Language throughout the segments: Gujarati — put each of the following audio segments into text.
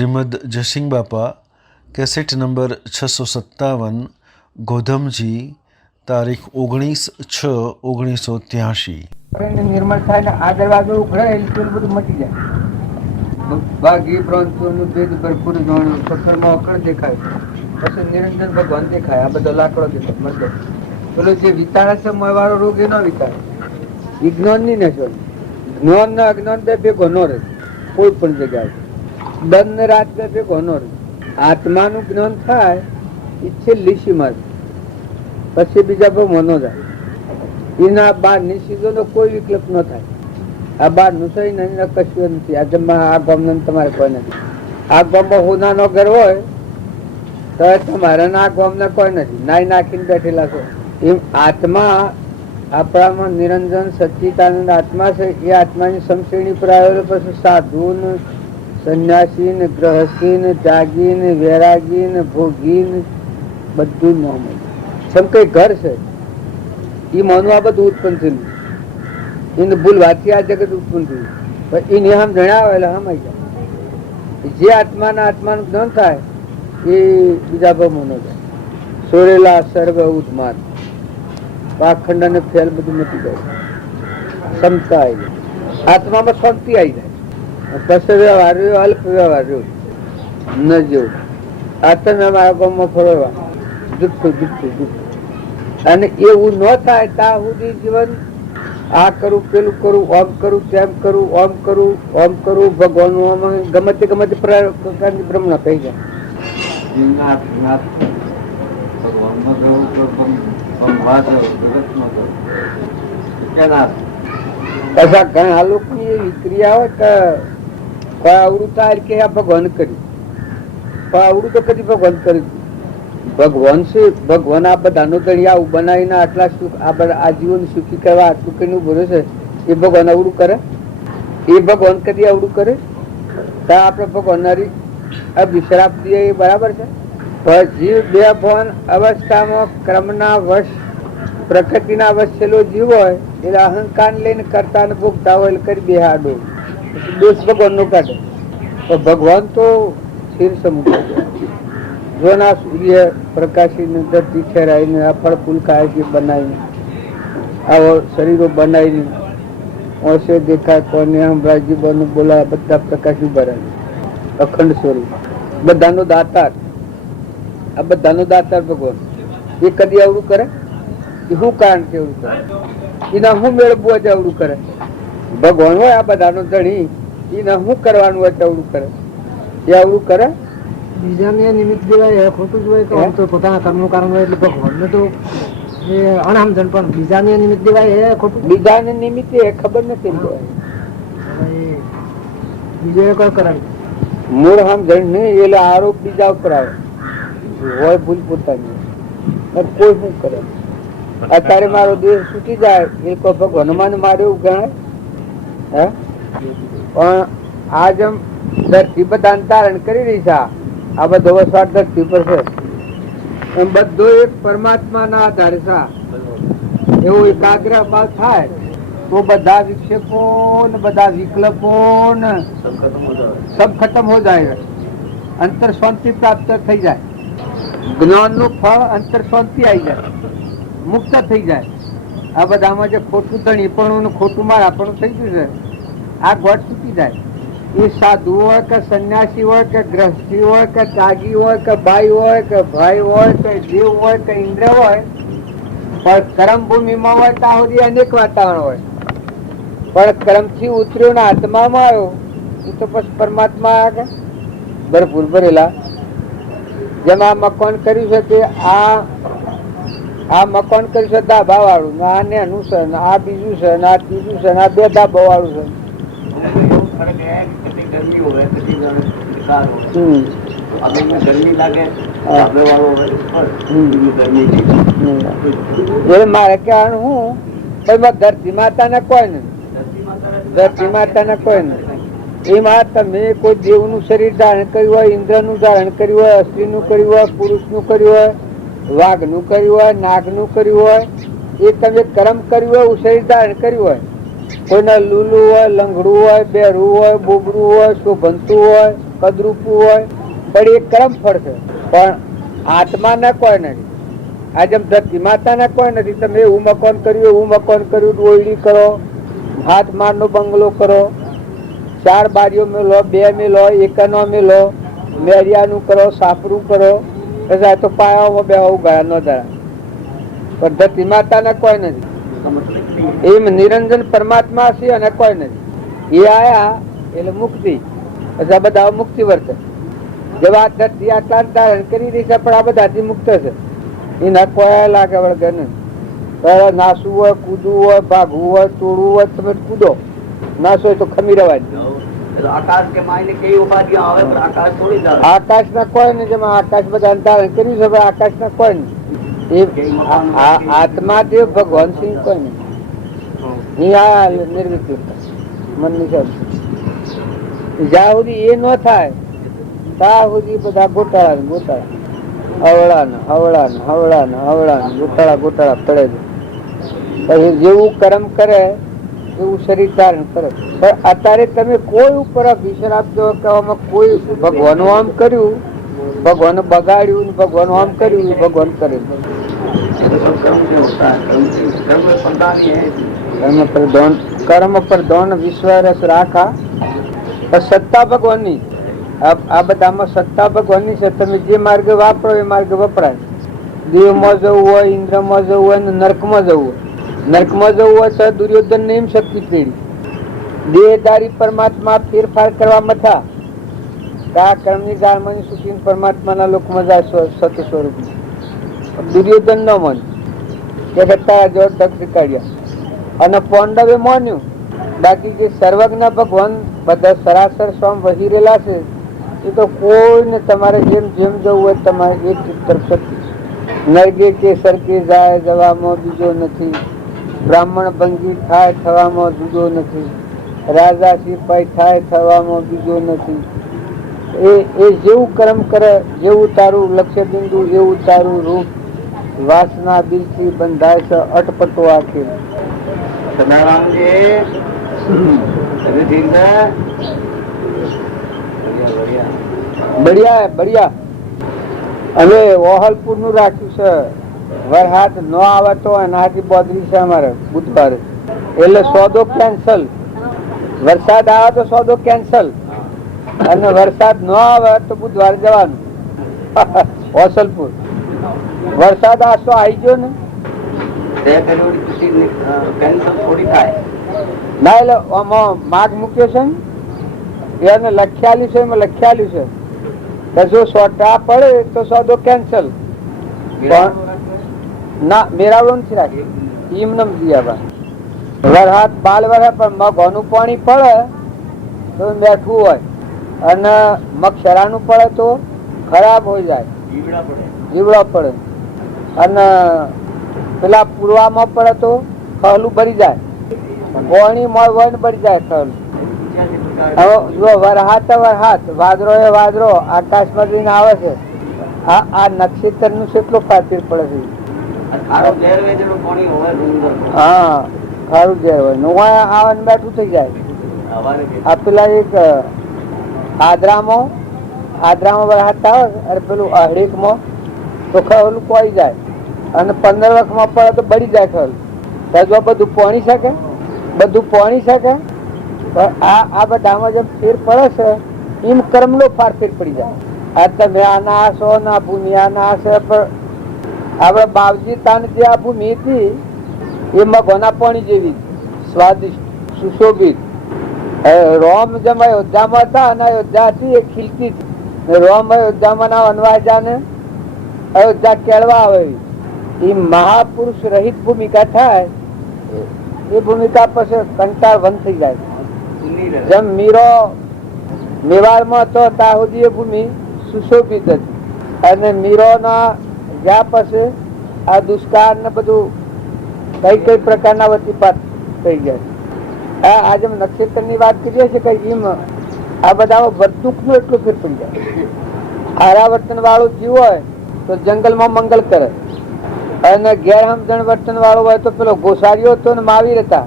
શ્રીમદ જયસિંહ બાપા કેસેટ નંબર 657 ગોધમજી તારીખ 19/6/1983। નિર્મળ થાય ને આ દરવાજો ઉઘડે એટલે બધું મટી જાય। બાગી પ્રાંતોનું ભેદ ભરપૂર જાણ્યું, સફરમાં અકળ દેખાય, પછી નિરંજન ભગવાન દેખાય, આ બધો લાકડો દેખાય મરદો। પેલો જે વિચારે છે વાળો રોગ એ ન વિચારે, વિજ્ઞાન ની નશો, જ્ઞાન ને અજ્ઞાન બે ભેગો ન રહે કોઈ પણ જગ્યાએ, દન ને રાત બે ભેગો ન રહે। આત્માનું જ્ઞાન થાય એ છેલ્લી સીમા, પછી બીજા બહુ મનો જાય, એના બાર ની સીધો નો કોઈ વિકલ્પ ન થાય। આ બાર નું સહી નહીં કશું નથી। આ જમા આ ગામ તમારે કોઈ નથી, આ ગામમાં હોના નો ઘર હોય તો તમારે આ ગામ ના કોઈ નથી, નાઈ નાખીને બેઠેલા છો। એમ આત્મા આપણામાં નિરંજન સચ્ચિદાનંદ આત્મા છે, એ આત્માની સમશ્રેણી પર આવેલો પછી સાધુ ને સંન્યાસી ને ગ્રહસ્થી ને ત્યાગી ને વૈરાગી ને ભોગી ને બધું ન મળે। સમ કઈ ઘર છે એ માનવું આ બધું ઉત્પન્ન થયું, એને ભૂલવાથી આ જગત ઉત્પન્ન થયું, એને આમ જણાવેલા હમાઈ જાય। જે આત્માના આત્માનું જ્ઞાન થાય એ બીજા પર મનો જાય। સોરેલા સર્વ ઉદ્માન પાખંડ અને ફેલ બધું મટી જાય, ક્ષમતા આવી જાય, આત્મામાં શાંતિ આવી જાય। પછી વ્યવહાર રહ્યો, અલ્પ વ્યવહાર રહ્યો ન જેવું। આ તમે મારા ગામમાં ફરવા જુઠ્ઠું જુઠ્ઠું જુઠ્ઠું, અને એવું ન થાય ત્યાં સુધી જીવન આ કરું પેલું કરું, ઓમ કરું તેમ કરું, ઓમ કરું ઓમ કરું, ભગવાન ગમે તે પ્રકારની ભ્રમણા થઈ જાય। ઘણા લોકોની એવી ક્રિયા હોય કે આવડું થાય કે આ ભગવાન કર્યું, પણ આવડું તો કદી ભગવાન કર્યું। ભગવાન છે, ભગવાન આ બધાનો ધણી આવું બનાવીને આટલા સુખ આ જીવન સુખી કરવા આટલું કઈ બોલે છે, એ ભગવાન અવડું કરે? એ ભગવાન કદી અવડું કરે? તો આપણે ભગવાન અભિશ્રાપ દઈએ એ બરાબર છે? જીવ બે ભવન અવસ્થામાં ક્રમના વશ પ્રકૃતિના વશેલો જીવ હોય એટલે અહંકાર લઈને કરતા ને ભોગતા હોય એટલે કરી બેહાડો, દોષ ભગવાન નો કાઢે। તો ભગવાન તો સ્થિર સમુદ્ર જોના સૂર્ય પ્રકાશી ધરતી ઠેરાઈને આ ફળ ફૂલ ખાય છે બનાવીને, આવો શરીરો બનાવીને ઓછે દેખાય કોને હમણાં બનું બોલાય બધા પ્રકાશ ઉભા રહે, અખંડ સ્વરૂપ બધાનો દાતાર, આ બધાનો દાતાર ભગવાન। એ કદી અવડું કરે? એ શું કારણ છે અવડું કરે? એના શું મેળવવું હોય અવડું કરે? ભગવાન હોય આ બધાનો ધણી, એને શું કરવાનું હોય અવડું કરે? એ અવડું કરે? બીજાને નિમિત્ત દેવાય ખોટું જ હોય તો આમ તો પોતાના કર્મનું કારણ હોય એટલે ભગવાનને તો એ અણસમજણ, પણ બીજાને નિમિત્ત દેવાય એ ખોટું? બીજાને નિમિત્તે ખબર નથી, બીજો કોઈ કરે મૂળ સમજણ નહીં એટલે આરોપ બીજા ઉપર આવે હોય, ભૂલ પોતાની કોઈ શું કરે? અત્યારે મારો દેહ છૂટી જાય એ કોઈ ભગવાન મારે એવું ગણાય? પણ આ જેમ ધરતી બધા ધારણ કરી રહી છે, આ બધો વસવાટ ધરતી પર છે, એમ બધો એક પરમાત્મા ના આધારે છે। એવું એકાગ્ર ભાવ થાય તો બધા વિક્ષેપો ને બધા વિકલ્પો ને સબ ખતમ હો જાય, અંતર શાંતિ પ્રાપ્ત થઈ જાય, જ્ઞાન નું ફળ અંતર શાંતિ આવી જાય, મુક્ત થઈ જાય। આ બધામાં જે ખોટું ધણી પણ ખોટું મારા પણ થઈ ગયું છે, આ ગોઠ છૂટી જાય। એ સાધુ હોય કે સંન્યાસી હોય કે ગ્રસ્તી હોય કે ત્યાગી હોય કે બાઈ હોય કે ભાઈ હોય કે જીવ હોય કે ઇન્દ્ર હોય, પણ કર્મ ભૂમિમાં હોય ત્યાં સુધી અનેક વાતાવરણ હોય, પણ કર્મ થી ઉતર્યો ને આત્મામાં આવ્યો એ તો પછી પરમાત્મા આગળ ભરપૂર ભરેલા। જેમ આ મકાન કર્યું છે તે આ મકાન કર્યું છે ધાબા વાળું, આ નેનું છે, આ બીજું છે, આ ત્રીજું છે, આ બે ધાબા વાળું છે। મારે કહેવાનું હું ધરતી માતા ને કોઈ નહીં, ધરતી માતા ને કોઈ નહીં, એમાં તમે કોઈ દેવ નું શરીર ધારણ કર્યું હોય, ઇન્દ્ર નું ધારણ કર્યું હોય, સ્ત્રી નું કર્યું હોય, પુરુષ નું કર્યું હોય, વાઘ નું કર્યું હોય, નાગ નું કર્યું હોય, એ તમે કર્મ કર્યું હોય, શરીર ધારણ કર્યું હોય, કોઈના લૂલું હોય, લંગડું હોય, બેરું હોય, બોબડું હોય, શોભંતું હોય, કદરૂપું હોય પણ એ કર્મ ફળ છે. પણ આત્માના કોઈ નથી. આ જેમ ધરતી માતાના કોઈ નથી. તમે એવું મકાન કર્યું, એવું મકાન કર્યું, ડોયડી કરો, હાથ મારનો બંગલો કરો, 4 બારીઓ મેલો, 2 મેલો, 1 નો મેલો, મેરિયાનું કરો, સાપરું કરો, પછી તો પાયામાં બે ઉગાડા ન ધરા. પણ ધરતી માતાના કોઈ નથી. એમ નિરંજન પરમાત્મા છે અને કોઈ નથી. એ આયા એટલે મુક્તિ. પછી આ બધા મુક્તિ વર્તે. જેવા ધરતી આટલા ધારણ કરી રહી છે પણ આ બધાથી મુક્ત છે. એના કોઈ લાગે વળગે નહીં. નાસવું હોય, કૂદવું હોય, ભાગવું હોય, તોડવું હોય, તમે કૂદો. નાસો હોય તો ખમી રવાય. આકાશ ના કોઈ નહીં. જેમાં આકાશ બધા ધારણ કર્યું છે આકાશ ના કોઈ નહીં. આત્મા દેવ ભગવાન સિંહ કોઈ નહીં. નિર્વિકલ્પ મનની જ્યાં સુધી એ ન થાય ત્યાં સુધી બધા ગોટાળા ગોટાળા પડે છે. પછી જેવું કર્મ કરે એવું શરીર ધારણ કરે. પણ અત્યારે તમે કોઈ ઉપર વિષણ આપજો કે કોઈ ભગવાન આમ કર્યું, ભગવાન બગાડ્યું, ભગવાન આમ કર્યું, ભગવાન કર્યું. કર્મ પર દોન વિશ્વાસ રાખા. સત્તા ભગવાનની. આ બધામાં સત્તા ભગવાનની છે. તમે જે માર્ગ વાપરો એ માર્ગ વપરાય. દેવમાં જવું હોય, ઇન્દ્રમાં જવું હોય, નર્કમાં જવું હોય. નર્કમાં જવું હોય તો દુર્યોધન ને એમ શક્તિ પેડી. દેહધારી પરમાત્મા ફેરફાર કરવા મથા. આ કર્મની જાળમાની સુખી પરમાત્માના લોકમાં જાય સત સ્વરૂપ. દુર્યોધન ન મન કે તારા જો દક્ષ કાઢ્યા. અને પાંડવે માન્યું. બાકી જે સર્વજ્ઞ ભગવાન બધા સરાસર સ્વામ વહી રહેલા છે એ તો કોઈને તમારે જેમ જેમ જવું હોય તમારે એક તરફ શક્તિ. નરગે કે સરકે જાય જવામાં બીજો નથી. બ્રાહ્મણ ભંગી થાય થવામાં જુદો નથી. રાજા સિપાઈ થાય થવામાં બીજો નથી. એ જેવું કર્મ કરે, જેવું તારું લક્ષ્ય બિંદુ, એવું તારું રૂપ. વાસના બીજથી બંધાય છે અટપટો આખી. બઢિયા બઢિયા. હવે ઓહલપુર નું રાખ્યું છે. વરસાદ ન આવે તો એનાથી બોદરી છે અમારે બુધવારે. એટલે સોદો કેન્સલ. વરસાદ આવે તો સોદો કેન્સલ, અને વરસાદ ન આવે તો બુધવારે જવાનું ઓસલપુર. વરસાદ આસો આવી ગયો ને ના, એટલે આમાં માર્ગ મૂક્યો છે ને એને લખ્યાલું છે. એમાં લખ્યાલું છે કે જો સોટા પડે તો સોદો કેન્સલ. ના, મેરાવડો નથી રાખી. એમને વરસાદ બાલ વરસાદ પણ મગનું પાણી પડે તો બેઠું હોય, અને મગશરાનું પડે તો ખરાબ હોય જાય, જીવડા પડે. અને પેલા પૂર્વામાં પડે તો ખહલું ભરી જાય, પાણી મળવા ભરી જાય ખહલું. વરહાત વાદરો એ વાદરો આકાશમાં જઈને આવે છે. આ નક્ષત્ર નું કેટલો ફાફીર પડે છે. હા, ખારું ઝેર હોય આવે બેઠું થઈ જાય. આ પેલા એક આદરામાં વરહાત આવે અને પેલું અહડીકમાં તો ખરું કોઈ જાય, અને 15 વર્ષમાં પડે તો બળી જાય ખરું. જો બધું પોણી શકે, બધું પોણી શકે. પણ આ બધામાં જેમ ફેર પડે છે એમ કર્મનો ફાર ફેર પડી જાય. આ તમે આના આશો ના ભૂમિ આના આશે, પણ આપડે બાવજી તાન જે આ ભૂમિ હતી એ મગોના પાણી જેવી સ્વાદિષ્ટ સુશોભિત. રોમ જેમ અયોધ્યામાં હતા અને અયોધ્યા હતી એ ખીલતી હતી. રોમ અયોધ્યામાં ના વનવાજા ને અયોધ્યા કેળવા આવે એ મહાપુરુષ રહિત ભૂમિકા થાય એ ભૂમિકા પછી કંટાળ બંધ થઈ જાય. જેમ મીરો મેવાડમાં હતો ત્યાં સુધી એ ભૂમિ સુશોભિત હતી, અને મીરો ના ગયા પછી આ દુષ્કાળ ને બધું કઈ પ્રકારના વતીપાત થઈ જાય. આજે નક્ષત્ર ની વાત કરીએ છીએ કે એમ આ બધા વર્તુક નું એટલું ફેર પડી જાય. આરાવર્તન વાળું જીવ હોય તો જંગલમાં મંગલ કરે, અને ગેરહમજણ વર્તન વાળો હોય તો પેલો ગોસારીઓ હતો ને મહાવીર હતા.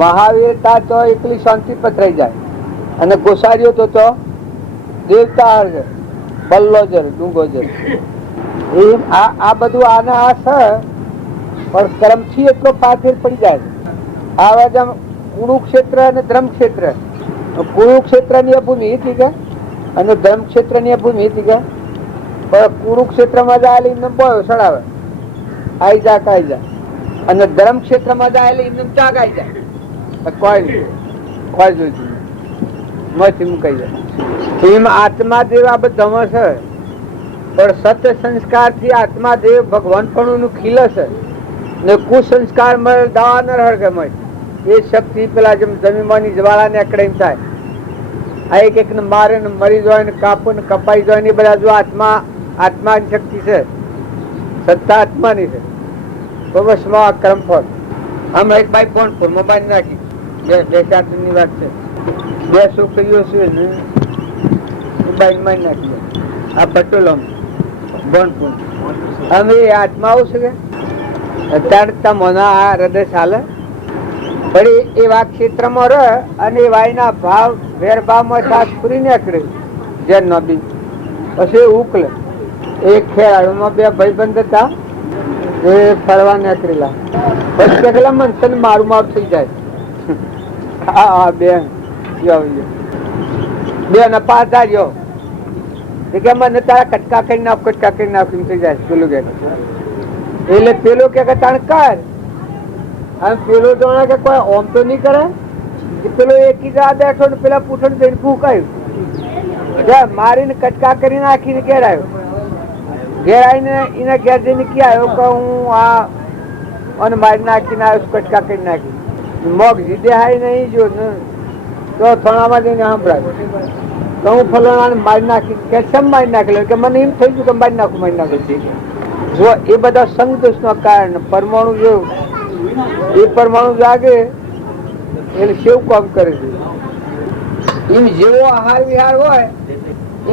મહાવીર હતા તો એકલી શાંતિ પથરાઈ જાય, અને ગોસારીઓ તો દેવતા છે, બલ્લોજર, ડુંગોજર, એમ આ બધું આના આ છે. પણ કર્મથી એટલો પાછળ પડી જાય. આવા જેમ કુરુક્ષેત્ર અને ધર્મક્ષેત્ર. કુરુક્ષેત્રની ભૂમિ હતી કે અને ધર્મક્ષેત્રની ભૂમિ હતી કે. પણ કુરુક્ષેત્રમાં જાય એમને બોયો સડાવે, આઈ જા કાઈ જા. અને ધર્મક્ષેત્રમાં જાય એમને ચાક આવી જાય, કોઈ નહીં, કોઈ જોઈતું મથી મુકાઈ જાય. એમ આત્માદેવ આ બધા છે. પણ સત્ય સંસ્કાર થી આત્માદેવ ભગવાન પણ ખીલે છે ને કુસંસ્કાર મળે દવા ન હળગે મળે. એ શક્તિ પેલા જેમ જમીનમાંની જ્વાળા ને અકડે થાય. આ એક એક ને મારે ને મરી જાય ને કાપો ને કપાઈ જાય ને બધા જો આત્માની શક્તિ છે, સત્તા આત્માની છે. તો બસ માં કર્મફળ. હમણાં એક બાઈ ફોન પર મોબાઈલ નાખી બે ચાર ની વાત છે. બે છોકરીઓ છે ને મોબાઈલ માં નાખી આ પટોલ બોનપુર. અમે આત્માઓ છે કે અત્યારે તમને આ હૃદય ચાલે. પણ એવા ક્ષેત્રમાં રહે અને વાયના ભાવ વેરભાવમાં સાસ પૂરી નીકળે જેન નો બી. પછી ઉકલે એક ખેલાડીમાં બે ભાઈબંધ હતા, એ ફરવા નીકળેલા. પછી પેલા મન તને મારું મારું થઈ જાય. હા બેન બે ને પાસ આવ્યો કે મને તારા કટકા કરી નાખ, કટકા કરી નાખ થઈ જાય. પેલું કે એટલે પેલો કે તાણ કર. અને પેલો જાણે કે કોઈ ઓમ તો નહીં કરે. પેલો એકી જા બેઠો ને પેલા પૂછડ જઈને ફૂંકાયું, મારીને કટકા કરી નાખીને ઘેર આવ્યો. ઘેર આવીને એને ઘેર જઈને ક્યાં આવ્યો કે હું આ અને મારી નાખીને આવ્યો, કટકા કરી નાખી. મોગ જીદે હાઈ નહીં જો ને તો થોડામાં જઈને સાંભળાય તો હું ફલાણાને મારી નાખી કે કેમ મારી નાખેલો કે મને એમ થઈ ગયું કે મારી નાખું. જો એ બધા સંગ દોષ નો કારણ. પરમાણુ જો એ પરમાણુ જાગે એટલે કેવું કામ કરે છે. એમ જેવો આહાર વિહાર હોય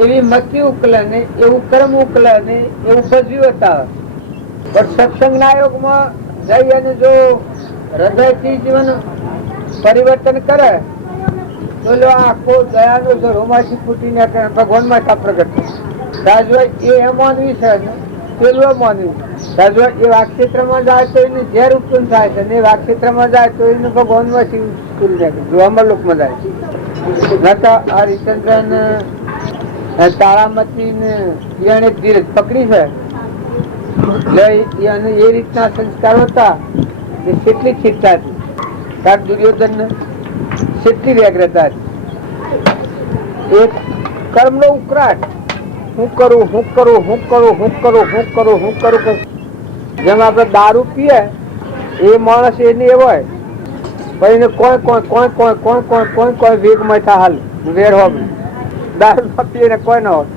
એવી મતી ઉકલે ને એવું કર્મ ઉકલે ને એવું ભજ્યું બતાવે. પણ સત્સંગ ના યોગમાં જઈ અને જો હૃદયથી જીવન પરિવર્તન કરે તો આખો દયાનો જો રોમાથી ફૂટીને ભગવાન માં પ્રગટ થાય. એ માનવી છે ને પેલું માનવી. એવા ક્ષેત્રમાં જાય તો એને ઝેર ઉત્પન્ન થાય છે ને એવા ક્ષેત્રમાં જાય તો એને ભગવાન માંથી સ્કૂલ જાય જો અમરલોકમાં જાય. ન તો આ હરિચંદ્ર તારામતી ને એને ધીરજ પકડી છે એટલે એ રીતના સંસ્કાર હતા એ કેટલી ચિંતા હતી. તાર દુર્યોધન ને કેટલી વ્યગ્રતા હતી. એક કર્મ નો ઉકળાટ, હું કરું હું કરું હું કરું હું કરું હું કરું હું કરું. જેમ આપડે દારૂ પીએ એ માણસ એની એવો હોય પણ એને કોઈ કોઈ કોઈ કોઈ કોઈ કોઈ કોઈ કોઈ વેગ માં હાલ વેર હોય. દારૂ ના પીએ ને કોઈ ના હોય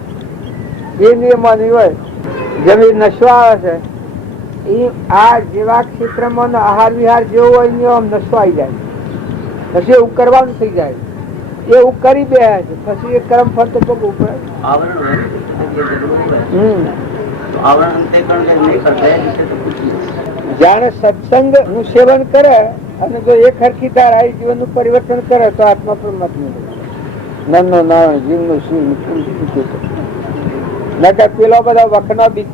એ નિયમોની હોય. જેમ એ નશો આવે છે એ આ જેવા ક્ષેત્રમાં આહાર વિહાર જેવો હોય નિયમ નશો આવી જાય. પછી એવું કરવાનું થઈ જાય. એવું કરી બે છે પછી એ કર્મ ફળ તો ભોગવવું પડે. જાણે સત્સંગ નું સેવન કરે અને જો એક હરખી ધારા જીવન નું પરિવર્તન કરે તો આત્મા પરમાત્મા નનો નારાયણ જીવ નું શું ન પેલો બધા વખના બીજ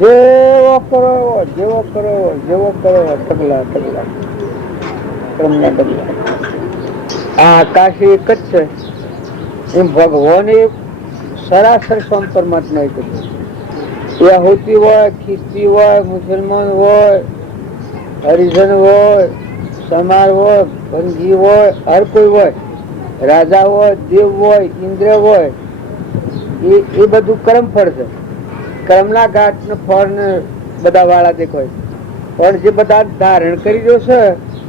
જેવો કરો જેવો કરો જેવો કરો તગલા તગલા ક્રમના તગલા. આ આકાશ એક જ છે. એમ ભગવાન એ સરાસર સ્વયં પરમાત્મા એક જ. યહૂદી હોય, ખ્રિસ્તી હોય, મુસલમાન હોય, હરિજન હોય, સમાર હોય, ભંગી હોય, હર કોઈ હોય, રાજા હોય, દેવ હોય, ઇન્દ્ર હોય, એ બધું કર્મ ફળ છે. કર્મના ઘાટ ને ફળ ને બધા વાળા દેખાય. પણ જે બધા ધારણ કરી દો છે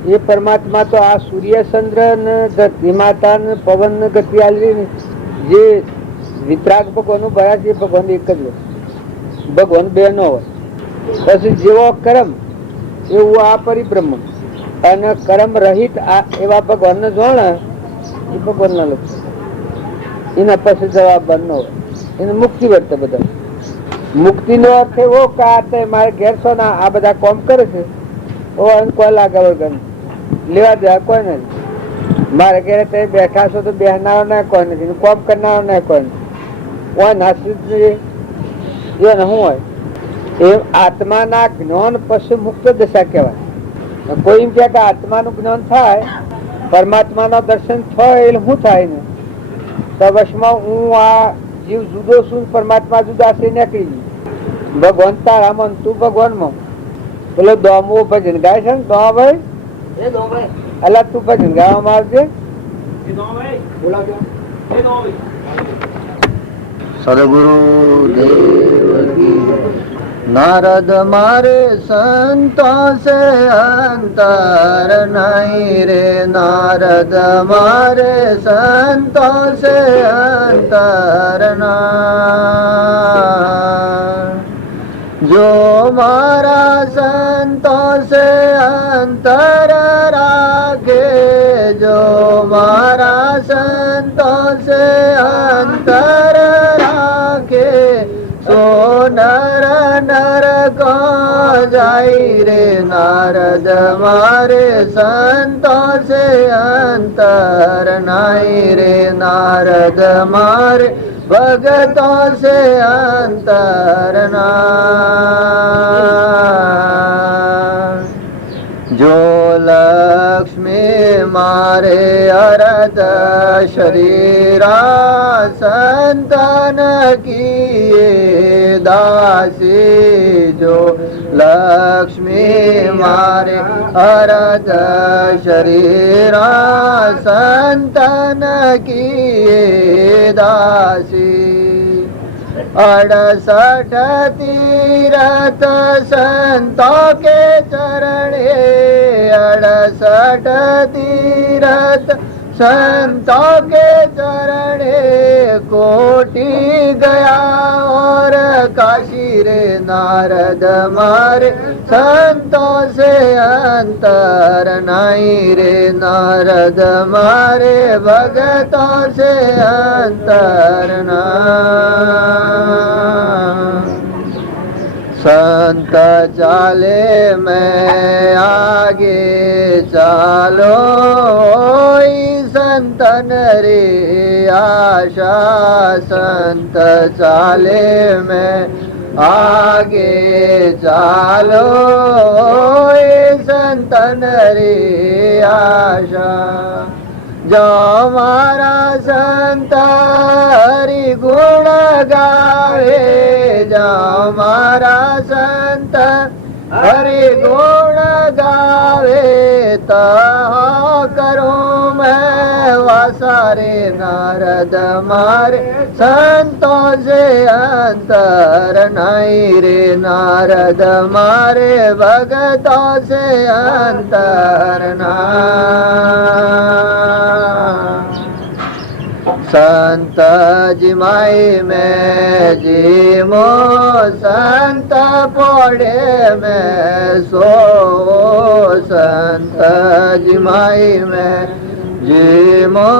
એ પરમાત્મા તો આ સૂર્ય ચંદ્ર ને ધરતી માતા ને પવન ને ગતિ આલી જે વિતરાગ ભગવાન ભયા છે ભગવાન એક જ હોય. ભગવાન બે નો હોય. પછી જેવો કર્મ એવું આ પરિબ્રહ્મ અને કર્મ રહિત એવા ભગવાન ને જોણે એ ભગવાન ના લક્ષણ. એના પછી જવાબ ન હોય. એને મુક્તિ વર્તે. બધા મુક્તિ નો અર્થ એવો કે મારે ઘેર છો ના આ બધા કોમ કરે છે કોઈ લાગે વગર લેવા દેવા કોઈ નથી. મારે ઘેરે બેઠા છો તો બેહનારો ના કોઈ નથી, કોમ કરનારો ના કોઈ નથી. નાસ્તિક એને શું હોય એ આત્માના જ્ઞાન પછી મુક્ત દશા કહેવાય. કોઈ એમ કે આત્માનું જ્ઞાન થાય, પરમાત્માના દર્શન થાય એટલે શું થાય ને તો વશમાં હું આ જીવ જુદો છું, પરમાત્મા જુદા છે, નીકળી ગયું. ભગવાન તારામાં તું ભગવાનમાં. પેલો દોમો ભજન ગાય છે ને દોમાભાઈ, અલા તું ભજન ગાવામાં આવજે. સદગુરુ દેવ નારદ મારે સંતો સે અંતર નહીં રે, નારદ મારે સંતો સે અંતર ના. જો મારા સંતો સે અંતર રાખે, જો મારા સંતો સે અંતર રાખે, સો નર નર કો જાય રે, નારદ મારે સંતો સે અંતર નહીં રે, નારદ મારે ભગતો સે અંતર ના. જો લક્ષ્મી મારે અરદ શરીરા, સંતન કીએ દાસી. જો લક્ષ્મી મારે અરદ શરીરા, સંતન કીએ દાસી. 68 तीरथ संतों के चरणे, 68 तीरथ संतों के चरणे, कोटि गया और काशी रे, नारद मारे संतों से अंतर नहीं रे, नारद मारे भगतों से अंतर ना. संत चाले मैं आगे चालो, संतन रे आशा. संत चाले मैं आगे चालो, संतन रे आशा. जो मारा संत हरि गुण गावे, जो मारा संत हरि गुण गावे, तो करूं मैं वासारे, नारद मारे संतों से अंतर नहीं रे, नारद मारे भगतों से अंतर ना. संत जिमाई में जीमो, संत पोड़े में सो, संत जिमाई में जीमो,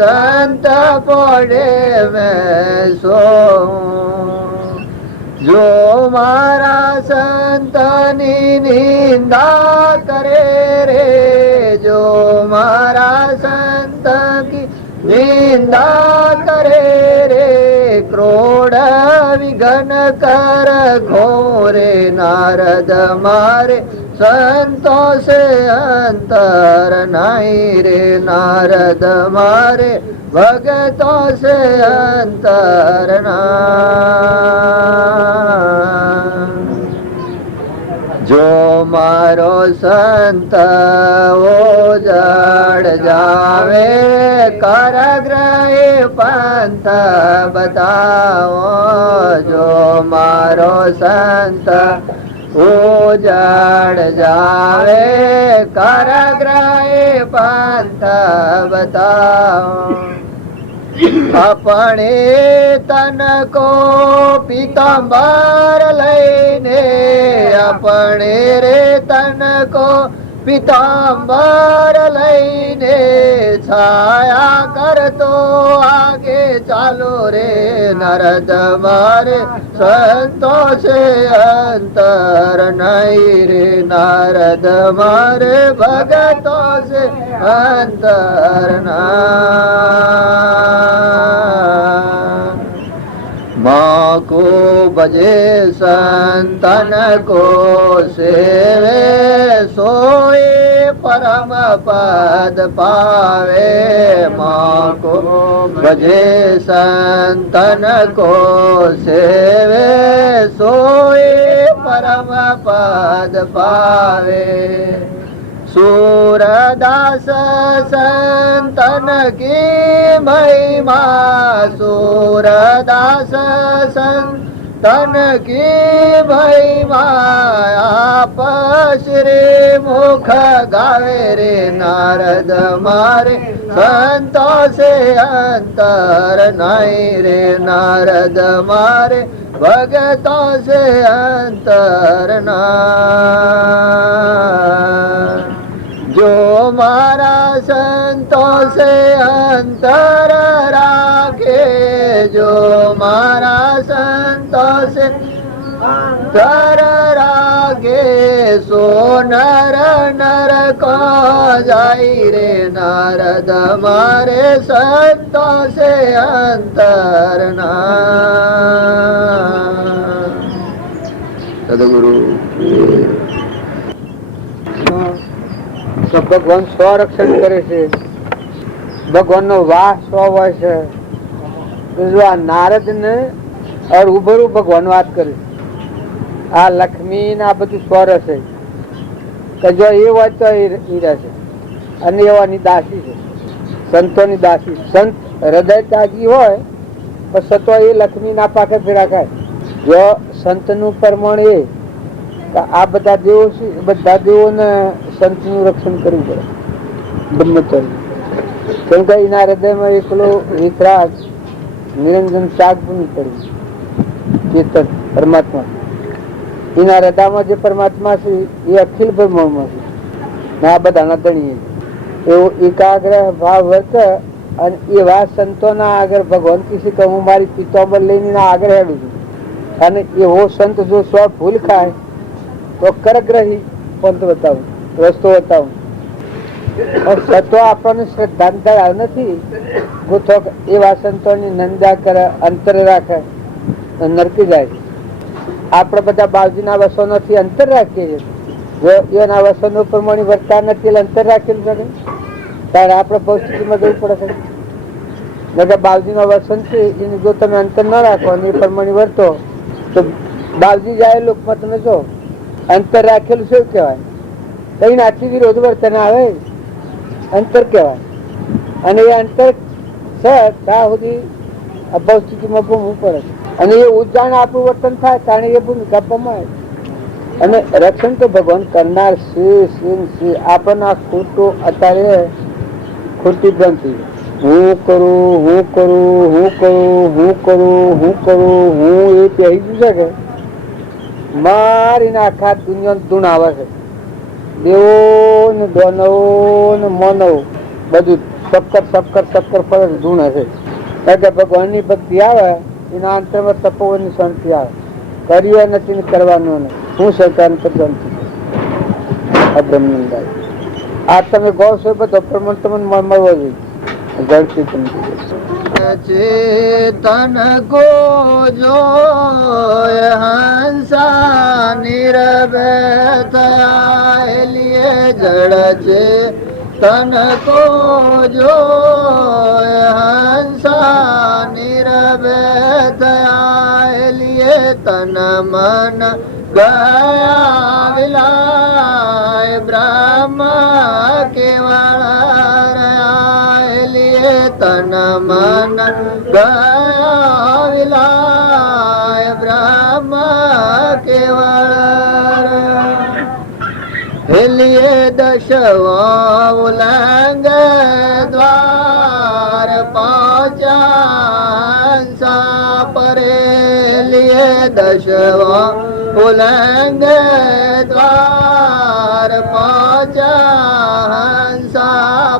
संत पोड़े में सो. जो मारा संत निंदा करे रे, जो मारा संत की निंदा करे रे, क्रोध विघन कर घोरे, नारद मारे संतों से अंतर नहीं रे, नारद मारे भगतों से अंतर ना. जो मारो संत वो जड़ जावे, कराग्रही पंथ बताओ. जो मारो संत उजड़ जावे, कराग्रही पंथ बताओ. अपने तन को पीतांबर लईने, अपने रे तन को पीतांबर लईने, छाया कर तो आगे चालो रे, नारद मारे संतों से अंतर नहीं रे, नारद मारे भगतों से अंतर ना. माँ को भजे संतन को सेवे सोए परम पद पावे माँ को भजे संतन को सेवे सोए परम पद पावे सूरदास संतन की महिमा सूरदास संतन की महिमा आप श्री मुख गावे रे नारद मारे संतों से अंतर नहीं रे नारद मारे भगतों से अंतर ना जो मारा संतों से अंतर राखे जो मारा संतों से अंतर राखे सो नर नर को जाई रे नारद मारे संतों से अंतर ना सदगुरु તો ભગવાન સ્વરક્ષણ કરે છે ભગવાનનો વાહ સ્વ હોય છે જો આ નારદ ને રૂબરૂ ભગવાન વાત કરે આ લક્ષ્મી ને આ બધું સ્વર હશે કે જો એ હોય તો એ રહેશે અને એવાની દાસી છે સંતોની દાસી સંત હૃદય ત્યાગી હોય પણ સતો એ લક્ષ્મી ના પાકે ફેરા ખાય જો સંતનું પ્રમાણ એ આ બધા દેવોને સંતનું રક્ષણ કરવું પડે બ્રહ્મચર્ય કેમ કે એના હૃદયમાં એકલો વિતરાગ નિરંજન ત્યાગ પણ કરવું ચેતન પરમાત્મા એના હૃદયમાં જે પરમાત્મા છે એ અખિલ બ્રહ્મમાં છે ને આ બધાના ધણીએ એવો એકાગ્ર ભાવ વર્ત અને એવા સંતોના આગળ ભગવાન કીધું કે હું મારી પિત્તોબર લઈને આગળ હેડું છું અને એવો સંત જો સ્વ ભૂલ ખાય તો કરગ્રહી પંથ બતાવું રસ્તો બતાવું સતો આપણને શ્રદ્ધાંતર નથી ગોથો એવા સંતોની નિંદા કરે અંતર રાખે નરકી જાય આપણે બધા બાજુના વસનોથી અંતર રાખીએ છીએ જો એના વસનો પ્રમાણે વર્તા નથી એટલે અંતર રાખેલું છે ત્યારે આપણે પરિસ્થિતિમાં જવું પડે છે બાવજીનો વસન છે એનું જો તમે અંતર ન રાખો અને એ પ્રમાણે વર્તો તો બાવજી જાય લોકમાં તમે જો અંતર રાખેલું શું કહેવાય કઈ આટલી વિરોધ વર્તન આવે અંતર કહેવાય અને એ અંતર છે ત્યાં સુધી પરિસ્થિતિમાં ભૂમવું પડે અને એ ઉજાણ આપણું વર્તન થાય કારણ એ ભૂમિકા પમાય અને રક્ષણ તો ભગવાન કરનાર છે આપણને આ ખોટું અત્યારે ખોટી ભ્રાંતિ હું કરું હું કરું હું કરું હું કરું હું કરું હું એ કહી ગયું છે કે મારીને આખા દુનિયા ધૂણ આવે છે દેવો ને દાનવો ને માનવો બધું શક્કર ફરજ ધૂણ હશે કારણ કે ભગવાનની ભક્તિ આવે એના અંતરમાં તપોવનની શાંતિ આવે કર્યું નથી ને કરવાનું નહીં હું સરકાર કરવાનું આ બ્રહ્મનંદાય આ તમે ગૌ છો બધો પ્રમાણ તમને મળવો જોઈએ चेतन को जो हंसा निरवैया लिए जड़ चेतन को जो हंसा निरवैया लिए तन मन गया विलाय ब्रह्म केवल तन मन गया विलाय ब्रह्म केवल लिए दशवा उलंग द्वार पहुँचा परे लिए दशवा उलंग द्वार पहुँचा हंसा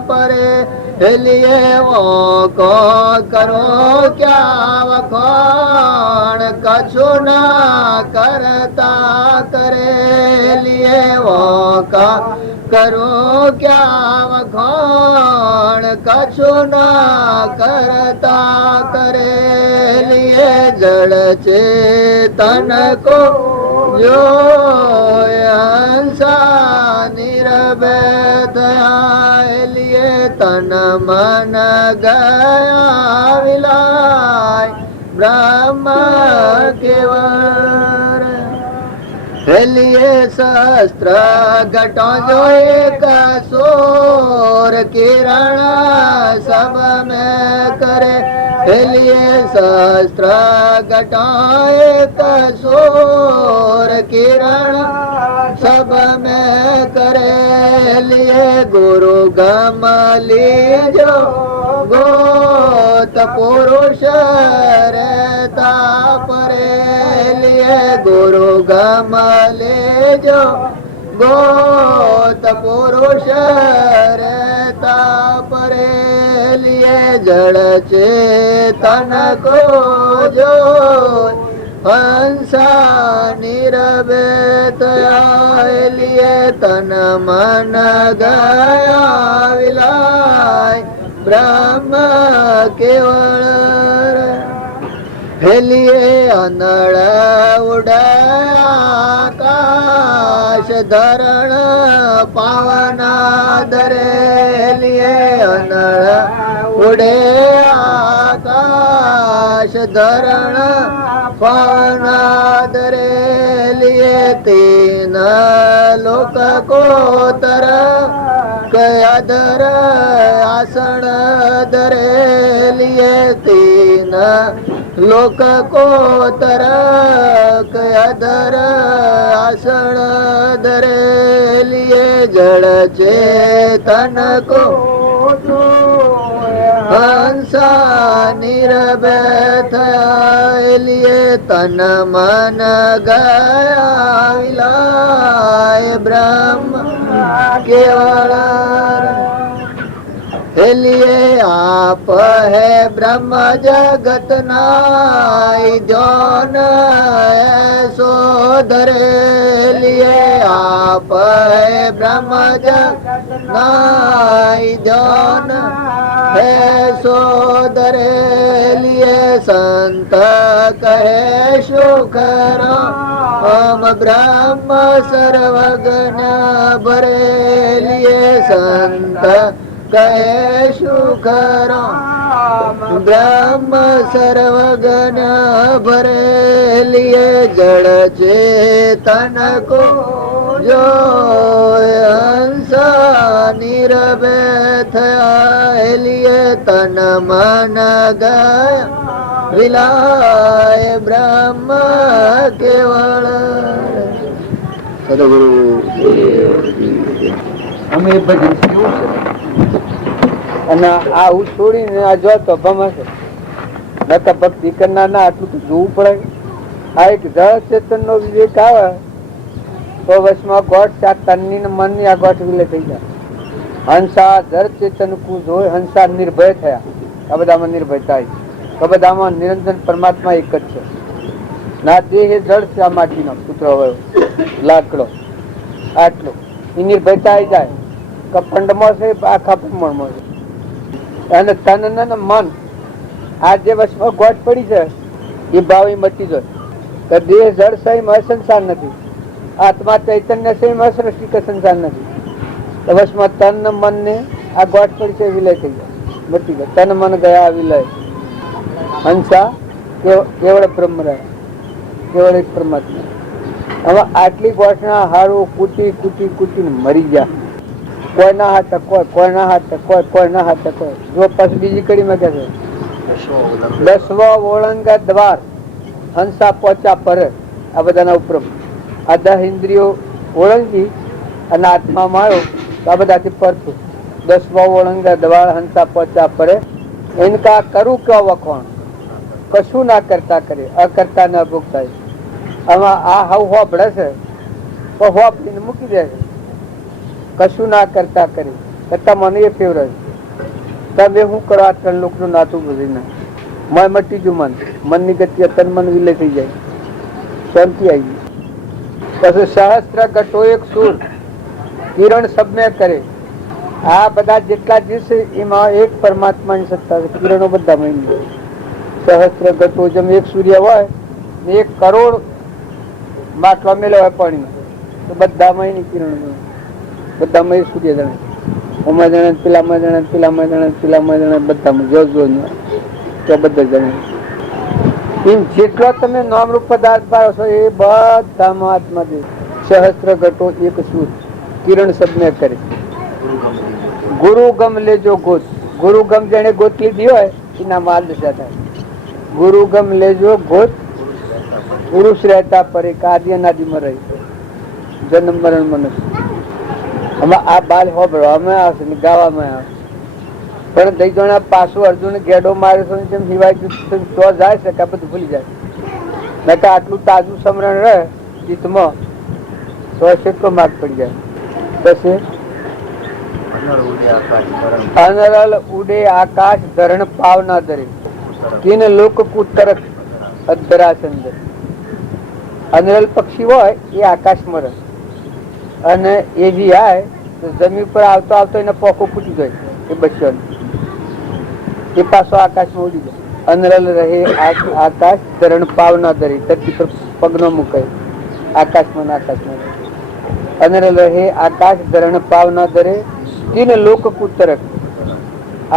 परे लिए वो को करो क्या वखाण कछु ना करता करे लिए वो का करो क्या वखाण कछु ना करता करे लिए जड़ चेतन को जो हंसा निरभय दया लिए तन मन गया विलाय ब्रह्म केवल लिए शस्त्र घटो जो एक सोर किरण सब में करे लिए शस्त्र घटो एक सोर किरण सब में करे लिए गुरु गम लीजो गोत पुरुष रहता परे लिए गुरु गम ले जो गोत पुरुष रहता परे लिए जड़ चेतन को जो हंसा निरवेत लिए तन मन गया विलाय ब्रह्म केवल हेलिए अनड़ उड़ाया आकाश धरण पावना दरे लिए अनड़ उड़े आकाश धरण पावना दरे लिए तीन लोक को तर कया दर आसन दरे लिए तीन लोक को तरक अधर आसन दरे लिए जड़ चेतन को हंसा निरभय लिए तन मन गया विलाय ब्रह्म केवल लिए आप है ब्रह्म जगत नाई जौन ऐसो धरे लिए आप है ब्रह्म जगत नाई जौन ऐसो धरे लिए संत कहे सुख हम ब्रह्म सर्वज्ञ भरे लिए संत कहे सुख ब्रह्म सर्वगण भरे लिए जड़ चेतन को जो हंसा निरभय लिए तन मन गया विलाय ब्रह्म केवल सदगुरु અમે ભજન કેવું છે અને આ હું છોડીને આ જોતો ભમાશે નકર ભક્તિ કરનાર ના આટલું તો જોવું પડે. આ એક જળ ચેતન નો વિવેક આવે તો વશમાં ગોઠ આ તનની ને મનની આ ગોઠ વિલે થઈ જાય. હંસા જળ ચેતન કુ જોઈ હંસા નિર્ભય થયા. આ બધામાં નિર્ભયતા આ બધામાં નિરંજન પરમાત્મા એક જ છે. ના દેહ જળ છે આ માટીનો પુત્ર હોય લાકડો આટલો એ નિર્ભયતા આવી જાય કપંડમાં છે આખા પ્રમાણમાં છે. અને તન ને મન આ જે વશમાં ગોઠ પડી છે એ ભાવ મચી જાય. તો દેહ જળ સહીમાં સંસાર નથી, આત્મા ચૈતન્ય સહીમાં સૃષ્ટિ કે સંસાર નથી. તો વશમાં તન ને મન ને આ ગોઠ પડી છે વિલય થઈ જાય મચી જાય. તન મન ગયા વિલય હંસા કેવળ બ્રહ્મ રહે કેવળ એક પરમાત્મા. હવે આટલી ગોઠના હારું કૂટી કૂટી કૂટીને મરી ગયા. કોઈના હાથે કોઈ કોઈના હાથે કોઈ કોઈના હાથે કોઈ. જો પછી બીજી કડીમાં કે છે 10 ઓળંગા દ્વાર હંસા પોચા પર. આ બધાના ઉપરમ આ 10 ઇન્દ્રિયો ઓળંગી અને આત્મામાં આવ્યો તો આ બધાથી પરતું 10 ઓળંગા દ્વાર હંસા પોચા પરે. એનકા કરું ક્યાં વખોણ કશું ના કરતા કરે અકર્તા ના ભોગ થાય. આમાં આ હાવ હોપડે છે તો હોપડીને મૂકી દે છે. કશું ના કરતા કરી કરતા મને એ ફેવરે તમે શું કરો આ 3 લોકનું નાતું બધીને મય મટી ગયું મન. મનની ગતિ તન મન વિલય થઈ જાય શાંતિ આવી ગઈ. પછી સહસ્ત્ર ઘટો એક સુર કિરણ સબને કરે. આ બધા જેટલા જીવ છે એમાં એક પરમાત્માની સત્તા છે. કિરણો બધામાં સહસ્ત્ર ગતો, જેમ એક સૂર્ય હોય ને 1 કરોડ માટલા મેલો હોય પાણીમાં, તો બધામાં એની કિરણો, બધામાં એ સૂર્ય જણે. ઓમાં જણે, પેલામાં જણે, પેલામાં જણે, પેલામાં જણે, બધામાં જો તો બધા જણે. એમ જેટલો તમે નામરૂપ પદાર્થ પાડો છો એ બધામાં આત્મા દે. સહસ્ત્ર ઘટો એક સૂર, કિરણ સબને કરે. ગુરુ ગમ લેજો ગોત. ગુરુ ગમ જેને ગોત લીધી હોય એના માલ દશા થાય. ગુરુ ગમ લેજો ગોત, પુરુષ રહેતા પરે આદિ અનાદિમાં રહી. જન્મ મરણ મનુષ્ય. આમાં આ બાલ હોબળવામાં આવશે ને ગાવામાં આવશે. પણ દઈ જણા પાછું અર્જુન ગેડો મારે છે તેમ સિવાય તો જાય છે કે બધું ભૂલી જાય. નકર આટલું તાજું સમરણ રહે ચિત્તમાં તો કેટલો માર્ગ પડી જાય. પછી અનરલ ઉડે આકાશ ધરણ પાવના દરે, તીન લોક કુતરક અધરાચંદ્ર. અનરલ પક્ષી હોય એ આકાશમાં રહે, અને એ બી આવે તો જમીન પર આવતો આવતો એને પોકો ફૂટી જાય એ બચ્યો એ પાછો આકાશમાં ઉડી જાય. અનરલ રહે આકાશ ધરણ પાવના દરે, ધરતી પર પગ ન મુકાય, આકાશમાં આકાશમાં. અનરલ રહે આકાશ ધરણ પાવના દરે, તીન લોક કુતરક.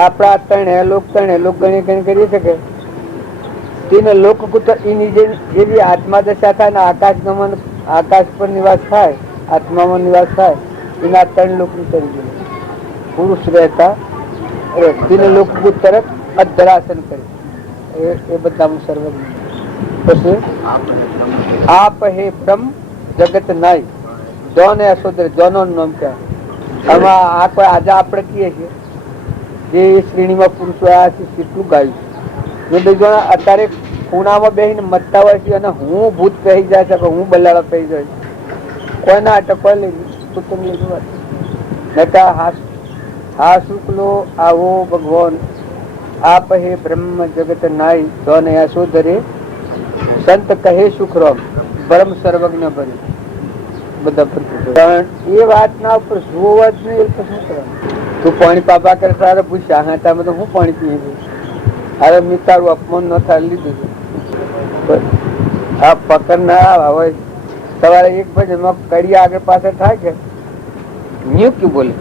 આપણા ત્રણે લોક ગણી ગણી કરી શકે. તીન લોક કુતર એની જેવી આત્મા દશા થાય ને આકાશ ગમન, આકાશ પર નિવાસ થાય, આત્મામાં નિવાસ થાય, એના 3 લોક ની તરીકે પુરુષ રહેતા તીન લોક કુતરક અધરાસન કરે. એ બધામાં સર્વજ્ઞ. પછી આપ હે બ્રહ્મ જગત નાય, જોને અસોદર, જોનો નામ ક્યાં. આમાં આ કોઈ આજે આપણે કહીએ છીએ જે શ્રેણીમાં પુરુષો આવ્યા છે કેટલું ગાયું છે. બીજો અત્યારે ખૂણામાં બેસીને મતતા હોય છે અને હું ભૂત કહી જાય છે, હું બલાડા કહી જાય છે. કોઈના અટકવા લઈ હા શુક્લો આવો ભગવાન. આપ હે બ્રહ્મ જગત નાય, જોને અસોદરે, સંત કહે સુખરામ, બ્રહ્મ સર્વજ્ઞ ભરે. બધા પણ એ વાતના ઉપર જોવા જ નહીં. શું કરવાનું? તું પાણી પાપા કરે તારે પૂછ્યા હા તમે તો હું પાણી પીએ છું. અરે મેં તારું અપમાન ન થાય લીધું છે. હા પકડ ના હવે સવારે 1 બજે કડી આગળ પાછળ થાય છે ન્યુ ક્યુ બોલે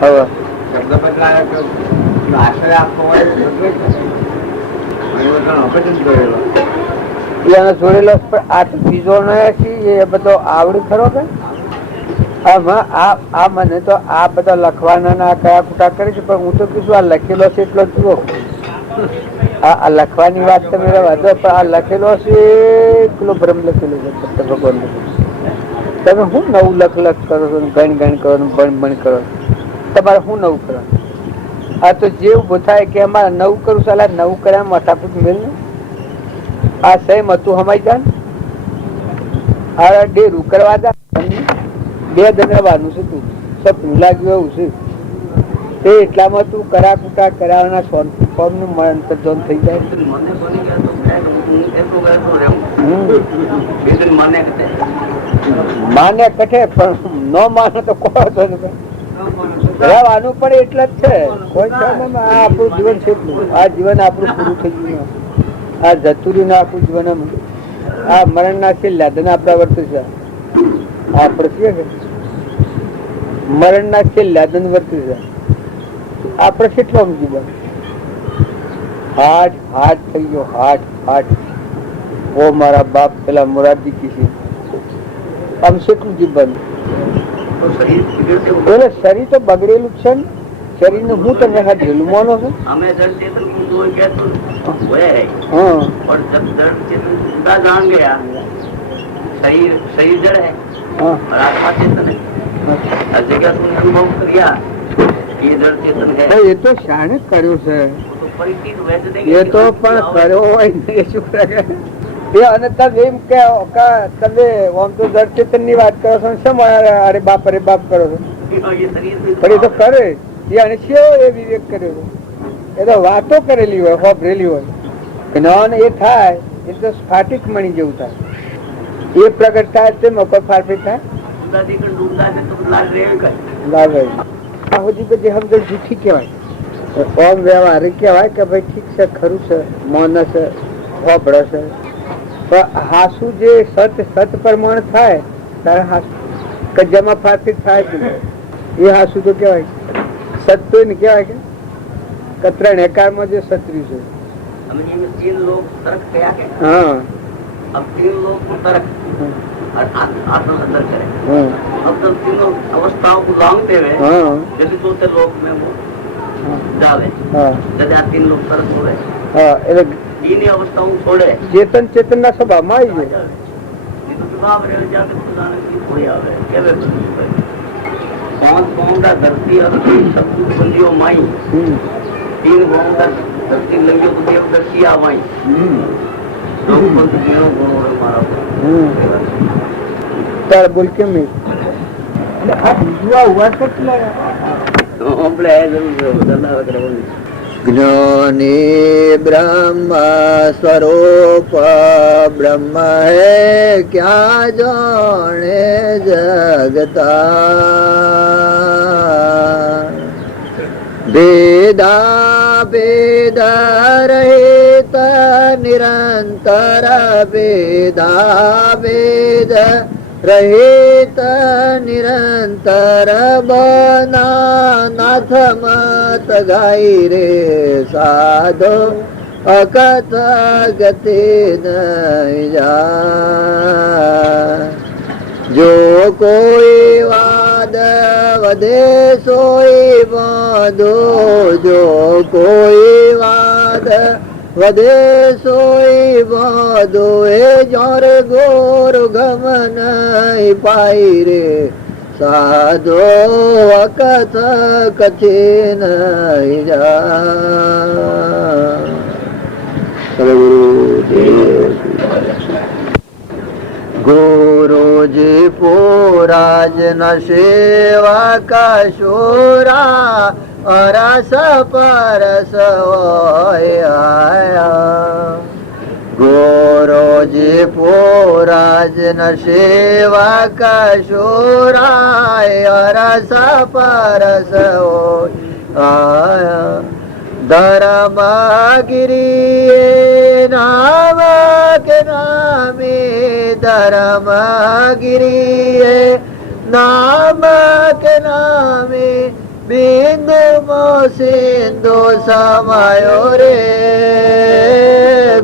હવે શબ્દ બદલાય જોડેલો. આ તો બીજો એ બધો આવડે ખરો કે આ મને તો આ બધા લખવાના કયા ખોટા કરે છે, પણ હું તો કીધું આ લખેલો છે એટલો જુઓ. આ લખવાની વાત તમે રહેવા દો, પણ આ લખેલો છે પેલો બ્રહ્મ લખેલો છે ભગવાન. તમે શું નવું લખ કરો છો, ગણ કરો, બણ કરો, તમારે શું નવું કરો? આ તો જે ઉભું થાય કે અમારે નવું કરું સાલા નવું કર્યા માથાકૂટ મેળ ને. આ સેમ હતું હમાઈ જાન આ ડેરું કરવા જા 2 દનવાનું છે. તું સપનું લાગ્યું એવું છે તે એટલામાં તું કરા કુટા કરાવવાના ફોર્મ નું અંતર્જન થઈ જાય. માને કઠે પણ ન માને તો કોઈ રહેવાનું પડે એટલે જ છે. કોઈ આ આપણું જીવન છે, આ જીવન આપણું પૂરું થઈ ગયું. આ જતુરી ના આપણું જીવન આ મરણ ના છે લાદના આપડા વર્ત છે. આપણે છીએ કે મરણ ના છે લાદન વર્ત છે. આપણે કેટલો જીવન હાટ હાટ થઈ ગયો. હાટ ઓ મારા બાપ પેલા મોરારજી કિસી આમ કેટલું જીવન. એટલે શરીર તો બગડેલું છે ને. શરીર નું હું તમને હાથેલું માનો છું. એ તો શાણે કર્યો છે, એ તો પણ કર્યો હોય ને શું કરે. અને તમે એમ કે તમે આમ તો જળ ચેતન ની વાત કરો છો, શેમ અરે બાપ કરો છો? પણ એ તો કરે અને કેવો એ વિવેક કર્યો છે. એ તો વાતો કરેલી હોય, હોભરેલી હોય. જ્ઞાન એ થાય એ તો સ્ફાટિક મણી જેવું થાય. એ પ્રગટ થાય તેમાં કોઈ ફારફીટ થાય લાલ રહે. આ બધી બધી સમજણ જૂઠી કહેવાય. ઓમ વ્યવહારિક કહેવાય કે ભાઈ ઠીક છે, ખરું છે, મૌન છે, હોબળે છે, પણ હાસુ જે સત પ્રમાણ થાય ત્યારે હાસુ કે જેમાં ફારફીટ થાય એ હાસુ તો કહેવાય. સત્ય ને કહેવાય કે ત્રણ એકારમાં જે સત્રી છે. हाँ अब 3 लोग को तर्क और आत्म अंदर करे. अब तो तीनों अवस्थाओं को लांघते हुए जैसे दूसरे लोग में वो जावे. जैसे आ 3 लोग तर्क हो रहे तीन अवस्थाओं छोड़े चेतन चेतन ना स्वभाव में आई जाए. स्वभाव रह जाते खुदा की कोई आवे केवे पांच पाउंडा धरती और सब कुछ बंदियों माई 3 पाउंडा धरती लंगियों को देवदर्शी आवाई तार बोल के मैं हुआ ज्ञानी ब्रह्म स्वरूप ब्रह्म है क्या जाने जगता वेदा वेद रहित निरंतर वेदा वेद रहित निरंतर बना नाथ मत गाई रे साधो अकथ गति नहीं जा. जो कोई वाद वदे सोई बांधो जो कोई वाद वदे सोई बांधो ए जोर गोर गमन पाई रे साधो अकथ कथे नहीं जा. गुरु जी पूराज न सेवा का शोरा अरस परस आया. गुरु जी पूराज न सेवा का शोरा अरस परस आया. धर्म गिरी नाम के नामे धर्म गिरी नाम के नामे बिंदु मो सिंधु समायो रे.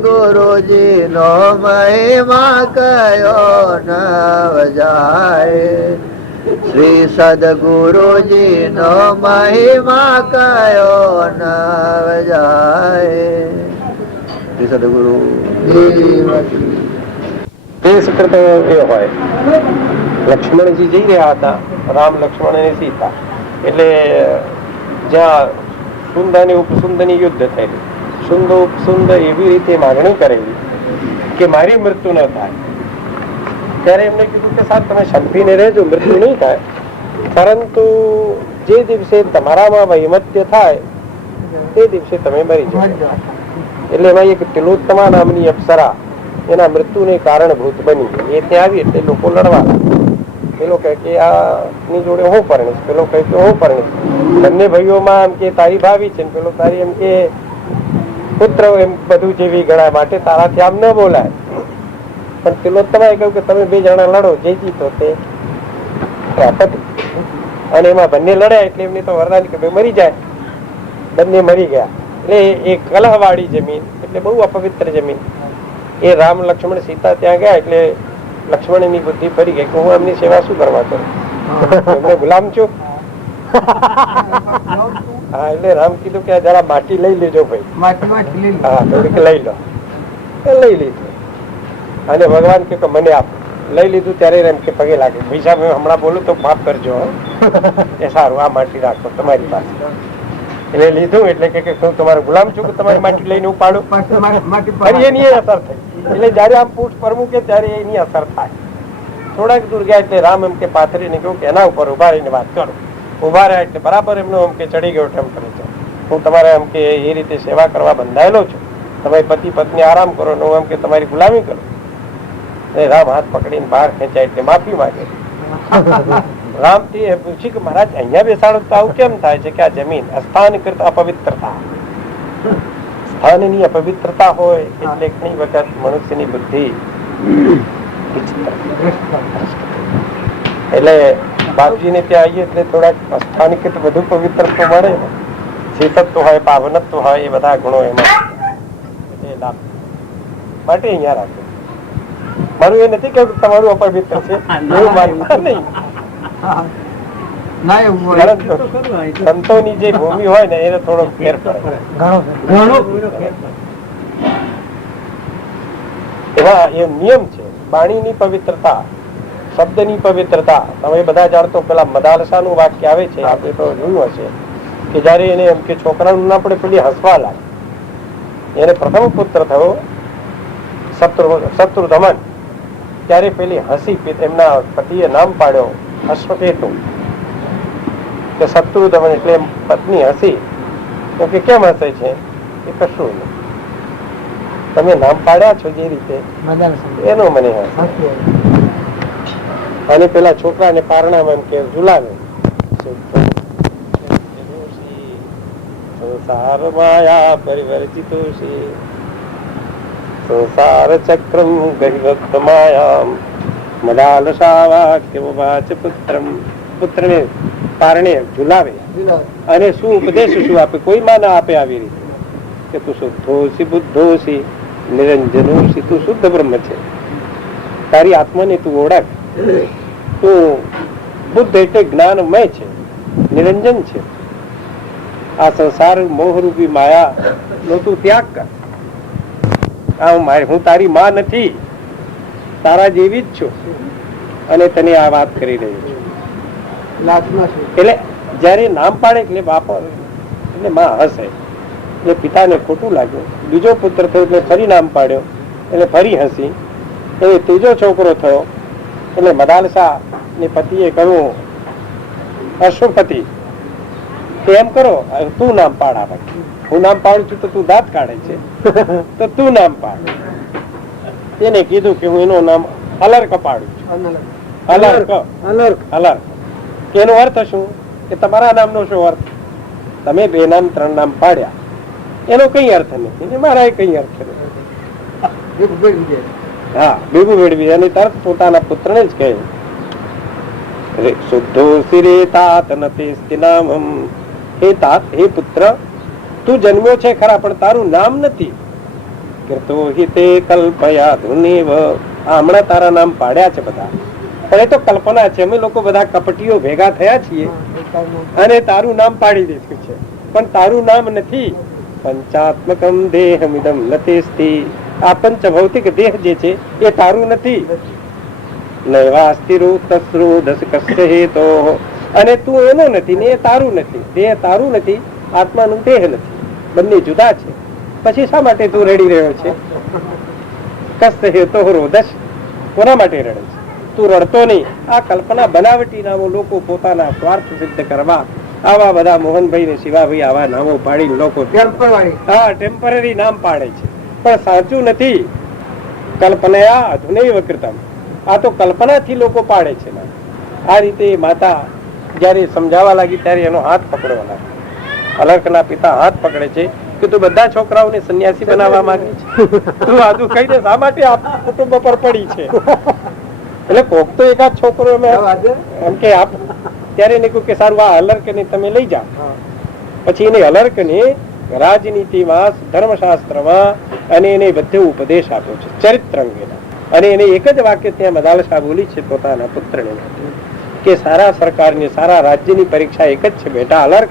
गुरु जी नो महिमा कयो न जाए श्री सदगुरु जी नो महिमा कयो न जाए. શ્રી સદગુરુ કરતો એ હોય લક્ષ્મણજી જઈ રહ્યા હતા રામ લક્ષ્મણ અને સીતા એટલે જ્યાં સુંદ અને ઉપસુંદની યુદ્ધ થયેલું. સુંદ ઉપસુંદ એવી રીતે માગણી કરેલી કે મારી મૃત્યુ ન થાય. ત્યારે એમને કીધું કે સાહેબ તમે સંપીને રહેજો, મૃત્યુ નહીં થાય, પરંતુ જે દિવસે તમારામાં વૈમત્ય થાય તે દિવસે તમે મરી જાઓ. એટલે એમાં એક તિલોત્તમા નામની અપ્સરા એના મૃત્યુને કારણભૂત બની. એ ત્યાં આવી એટલે લોકો લડવા લાગ્યા. પેલો કહે કે આની જોડે હું પરણીશ, પેલો કહે કે હું પરણીશ. બંને ભાઈઓમાં એમ કે તારી ભાવી છે, પેલો તારી એમ કે પુત્ર એમ બધું જેવી ગણાય, માટે તારાથી આમ ન બોલાય. પણ તિલોત્તમાએ કહ્યું કે તમે 2 જણા લડો, જે જીતો તે પ્રાપ્ત. અને એમાં બંને લડ્યા એટલે એમને તો વરદાન કે મરી જાય. બંને મરી ગયા. એટલે એ કલહવાળી જમીન એટલે બહુ અપવિત્ર જમીન. એ રામ લક્ષ્મણ સીતા ત્યાં ગયા એટલે લક્ષ્મણ ની બુદ્ધિ ફરી ગઈ કે હું એમની સેવા શું કરવા કરું, એમને ગુલામ છું. હા એટલે રામ કીધું કે જરા માટી લઈ લેજો ભાઈ. હા થોડીક લઈ લો. લઈ લીધું અને ભગવાન કે મને આપ. લઈ લીધું ત્યારે એમ કે પગે લાગે, પૈસા હમણાં બોલું તો માફ કરજો. એ સારું, આ માટી રાખો તમારી પાસે. એટલે લીધું એટલે કે હું તમારો ગુલામ છું કે તમારી માટી લઈને ઉપાડું. એની અસર થઈ. એટલે જયારે આમ પૂછ પર મૂકે ત્યારે એની અસર થાય. થોડાક દૂર ગયા એટલે રામ એમ કે પાથરીને કહ્યું કે એના ઉપર ઉભા રહીને વાત કરો. ઉભા રહ્યા એટલે બરાબર એમનો એમ કે ચડી ગયો ટેમ્પરેચર. હું તમારા એમ કે એ રીતે સેવા કરવા બંધાયેલો છું. તમે પતિ પત્ની આરામ કરો ને હું એમ કે તમારી ગુલામી કરું. અને રામ હાથ પકડીને બહાર ખેંચાય એટલે માફી માંગે. રામ થી પૂછ્યું કે મહારાજ અહીંયા બેસાડો તો આવું કેમ થાય છે કે આ જમીન અસ્થાન કરતા અપવિત્રતા, સ્થાનની અપવિત્રતા હોય એટલે ઘણી વખત મનુષ્યની બુદ્ધિ એટલે બાપજીને ત્યાં આવીએ એટલે થોડાક સ્થાનિક વધુ પવિત્રત્વ મળે ને, શીતત્વ હોય, પાવનત્વ હોય, એ બધા ગુણો એમાં લાભ માટે અહીંયા રાખે. મારું એ નથી કેવું તમારું અપવિત્ર છે એવું માનતા નહીં. સંતોની જે ભૂમિ હોય ને એને થોડો ફેર પડે. એમાં એ નિયમ છે. વાણીની પવિત્રતા, શબ્દની પવિત્રતા. તમે બધા જાણતો પેલા મદાલસાનું વાક્ય આવે છે, આપણે તો જોયું હશે કે જયારે એને એમ કે છોકરાનું ના પડે પેલી હસવા લાગે. એને પ્રથમ પુત્ર થયો શત્રુધમન, ત્યારે પેલી હસી, એમના પતિએ નામ પાડ્યો અશ્વકેતુ કે શત્રુધમન, એટલે પત્ની હસી કે કેમ હસે છે? એ કશું નહીં, તમે નામ પાડ્યા છો જે રીતે એનો મને હસે. અને પેલા છોકરાને પારણામાં એમ કે ઝુલાવે, સંસાર માયા પરિવર્જિતોષી સંસાર ચક્રમ ગહિવક્ત માયામ મદાલસાવાક્યવાચ પુત્રમ. પુત્રને પારણે ઝુલાવે અને શું ઉપદેશ શું આપે? કોઈ માં ના આપે આવી રીતે કે તું શુદ્ધોસી બુદ્ધોસી નિરંજનોસી, તું શુદ્ધ બ્રહ્મ છે, તારી આત્માને તું ઓળખ, તું બુદ્ધ એટલે જ્ઞાનમય છે, નિરંજન છે. આ સંસાર મોહરૂપી માયા નો તું ત્યાગ કર. હું તારી માં નથી, તારા જેવી જ છું અને તને આ વાત કરી રહ્યો છું. એટલે જયારે નામ પાડે એટલે બાપા એટલે માં હસે, એટલે પિતાને ખોટું લાગ્યું. બીજો પુત્ર થયો એટલે ફરી નામ પાડ્યો એટલે ફરી હસી. એટલે ત્રીજો છોકરો થયો એટલે મદાલસા ને પતિએ કહ્યું અશ્વપતિ એમ કરો તું નામ પાડ. આ હું નામ પાડું છું તો તું દાંત કાઢે છે તો તું નામ પાડ. એને કીધું કે હું એનું નામ અલર્ક પાડું છું. અલર્ક અલર્ક એનો અર્થ શું કે તમારા નામનો શું અર્થ? તમે બે નામ ત્રણ નામ પાડ્યા એનો કઈ અર્થ નથી, મારા કઈ અર્થ નથી. હા, ભેગું મેળવી અને તરત પોતાના પુત્રને જ કહ્યું શુદ્ધો સિરે તાત નતે નામમ. હે તાત, હે પુત્ર, તું જન્મ્યો છે ખરા પણ તારું નામ નથી. કૃતો હિતે કલ્પયા ધુનેવ. આ હમણાં તારા નામ પાડ્યા છે બધા, પણ એ તો કલ્પના છે. અમે લોકો બધા કપટીઓ ભેગા થયા છીએ અને તારું નામ પાડી દીધું છે, પણ તારું નામ નથી. પંચાત્મકમ દેહમિદમ નતેસ્તિ. આ પંચ ભૌતિક દેહ જે છે એ તારું નથી. નૈવાસ્તિરો તસ્રો દસ કસ્ય હેતો. અને તું એનો નથી ને એ તારું નથી. દેહ તારું નથી, આત્માનું દેહ નથી, બંને જુદા છે. પછી શા માટે તું રડી રહ્યો છે? કસ્ય હેતો રોદશ. કોના માટે રડે છે? તું રડતો નહીં. આ કલ્પના બનાવટી નામો લોકો પોતાના સ્વાર્થ સિદ્ધ કરવા આવા બધા મોહનભાઈ ને શિવાભાઈ આવા નામો પાડી લોકો ટેમ્પરરી નામ પાડે છે, પણ સાચું નથી. કલ્પના અધુનૈવ કૃતમ. આ તો કલ્પનાથી લોકો પાડે છે. આ રીતે માતા જયારે સમજાવવા લાગી ત્યારે એનો હાથ પકડવા લાગી. અલર્કના પિતા હાથ પકડે છે કે તું બધા છોકરાઓને સંન્યાસી બનાવવા માંગે છે, તું આજુ કઈ દે શા માટે આ કુટુંબ પર પડી છે? એટલે કોક તો એકાદ છોકરો એમ કે આપ ત્યારે એને કહ્યું કે સારું આ અલર્ક ને તમે લઈ જાઓ. પછી એને અલર્ક ને રાજનીતિમાં, ધર્મશાસ્ત્રમાં અને એને બધે ઉપદેશ આપ્યો છે ચરિત્ર અંગેના. અને એને એક જ વાક્ય ત્યાં મદાલસા બોલી છે પોતાના પુત્રને કે સારા સરકારની, સારા રાજ્યની પરીક્ષા એક જ છે બેટા અલર્ક.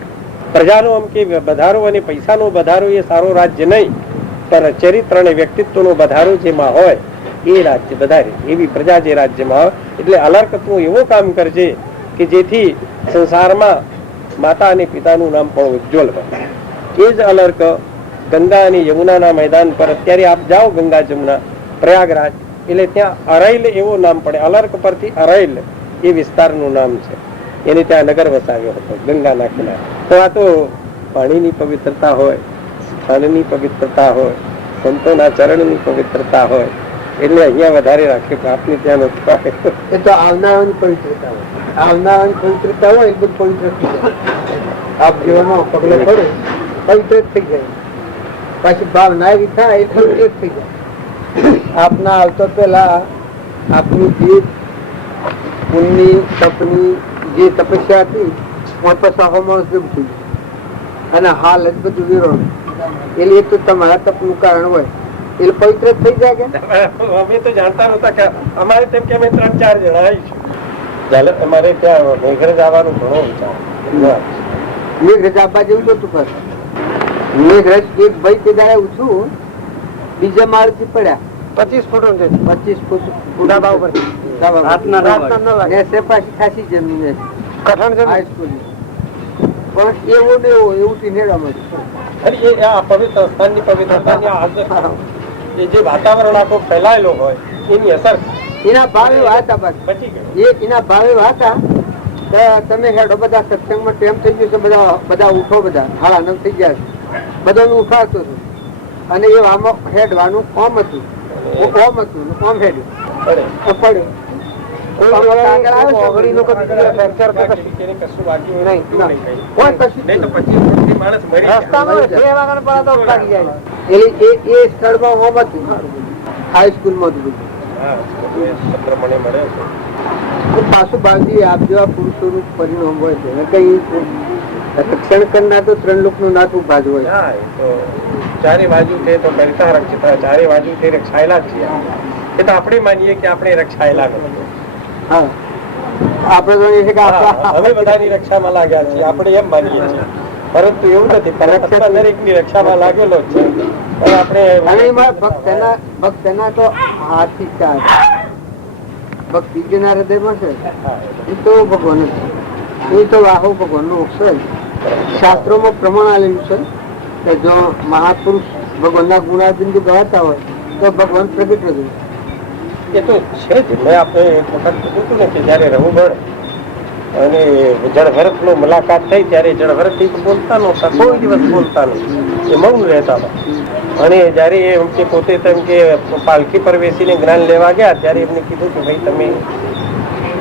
પ્રજાનો આમ કે વધારો અને પૈસાનો વધારો એ સારો રાજ્ય નહીં, પણ ચરિત્ર અને વ્યક્તિત્વનો વધારો જેમાં હોય એ રાજ્ય વધારે, એવી પ્રજા જે રાજ્યમાં હોય. એટલે અલર્ક તું એવું કામ કરજે કે જેથી સંસારમાં માતા અને પિતાનું નામ પણ ઉજ્જવલ બને. એ જ અલર્ક ગંગા અને યમુનાના મેદાન પર અત્યારે આપ જાઓ, ગંગા જમુના પ્રયાગરાજ, એટલે ત્યાં અરૈલ એવું નામ પડે. અલર્ક પરથી અરૈલ એ વિસ્તારનું નામ છે. એને ત્યાં નગર વસાવ્યો હતો ગંગાના કિનારે. તો આ તો પાણીની પવિત્રતા હોય, સ્થાનની પવિત્રતા હોય, સંતોના ચરણની પવિત્રતા હોય, એટલે અહીંયા વધારે રાખે, આપને ત્યાં નથી રાખે. એ તો આવનારાની પવિત્રતા હોય, આવનારાની પવિત્રતા હોય એ બધું પવિત્ર થઈ જાય. આપ જીવનમાં પગલે પડે પવિત્ર થઈ જાય, પાછી ભાવના એવી થાય એ પવિત્ર થઈ જાય. આપના આવતો પેલા આપની જે પુણ્યની તપની જે તપસ્યા હતી પાછા હોમોસ જેમ થઈ જાય અને હાલ જ બધું વિરોધ એટલે એક તો તમારા તપનું કારણ હોય એટલે પવિત્ર થઈ જાય કે અમે તો જાણતા નહોતા કે અમારે તેમ કે અમે 3-4 જણા આવીશું. અમારે ત્યાં મેઘરજ આવવાનું ઘણો વિચાર. મેઘરજ આવવા જેવું નતું. પાછું મેઘરજ એક ભાઈ તે દાડે ઉઠું બીજા માળથી પડ્યા 25 ફૂટ ઊંચે, 25 ફૂટ ડાબા ઉપર પાછી ખાસી જમીન કઠણ છે. હાઈસ્કૂલની. પણ એવું ને એવું ટીનેડામાં અને એ આ પવિત્ર સ્થાનની પવિત્રતાની આ હાજર એ જે વાતાવરણ આખો ફેલાયેલો હોય એની અસર એના ભાવ એવા હતા. બસ બચી ગયો. એના ભાવ એવા હતા કે તમે હેડો બધા સત્સંગમાં ટેમ થઈ ગયો છે, બધા ઉઠો, બધા 9:30 થઈ ગયા છે, બધાનું ઉઠાડતો હતું અને એ આમાં હેડવાનું કોમ હતું, કોમ હેડ્યું પડ્યું. પાછું બાજુ આપ જેવા પુરુષોનું પરિણામ હોય છે. કઈ રક્ષણ કરનાર તો 3 લોકનું નાથું બાજુ હોય. ચારે બાજુ છે તો કરતા રક્ષિત, ચારે બાજુ છે રક્ષાયેલા જ છીએ. એ તો આપણે માનીએ કે આપણે રક્ષાયેલા નથી. હા, આપણે તો એ છે કે હવે બધાની રક્ષામાં લાગ્યા છીએ, આપણે એમ માનીએ છીએ, પરંતુ એવું નથી. પરમાત્મા દરેકની રક્ષામાં લાગેલો જ છે. પણ આપણે ભક્તના તો હાથી ચાર ભક્તિ જેના હૃદયમાં છે એ તો ભગવાન જ છે. એ તો વાહો ભગવાનનો અક્ષર. શાસ્ત્રોમાં પ્રમાણ આવેલું છે કે જો મહાપુરુષ ભગવાનના ગુણાબિંદુ ગવાતા હોય તો ભગવાન પ્રગટ રહ્યું. એ તો છે જ. મેં આપણે એક વખત કીધું હતું ને કે જયારે રઘુગણ અને જળભરત નો મુલાકાત થઈ ત્યારે જળભરત બોલતા નહોતા, કોઈ દિવસ બોલતા નહીં, એ મૌન રહેતા હતા. અને જયારે એમ કે પોતે તેમ કે પાલખી પર બેસીને જ્ઞાન લેવા ગયા ત્યારે એમને કીધું કે ભાઈ તમે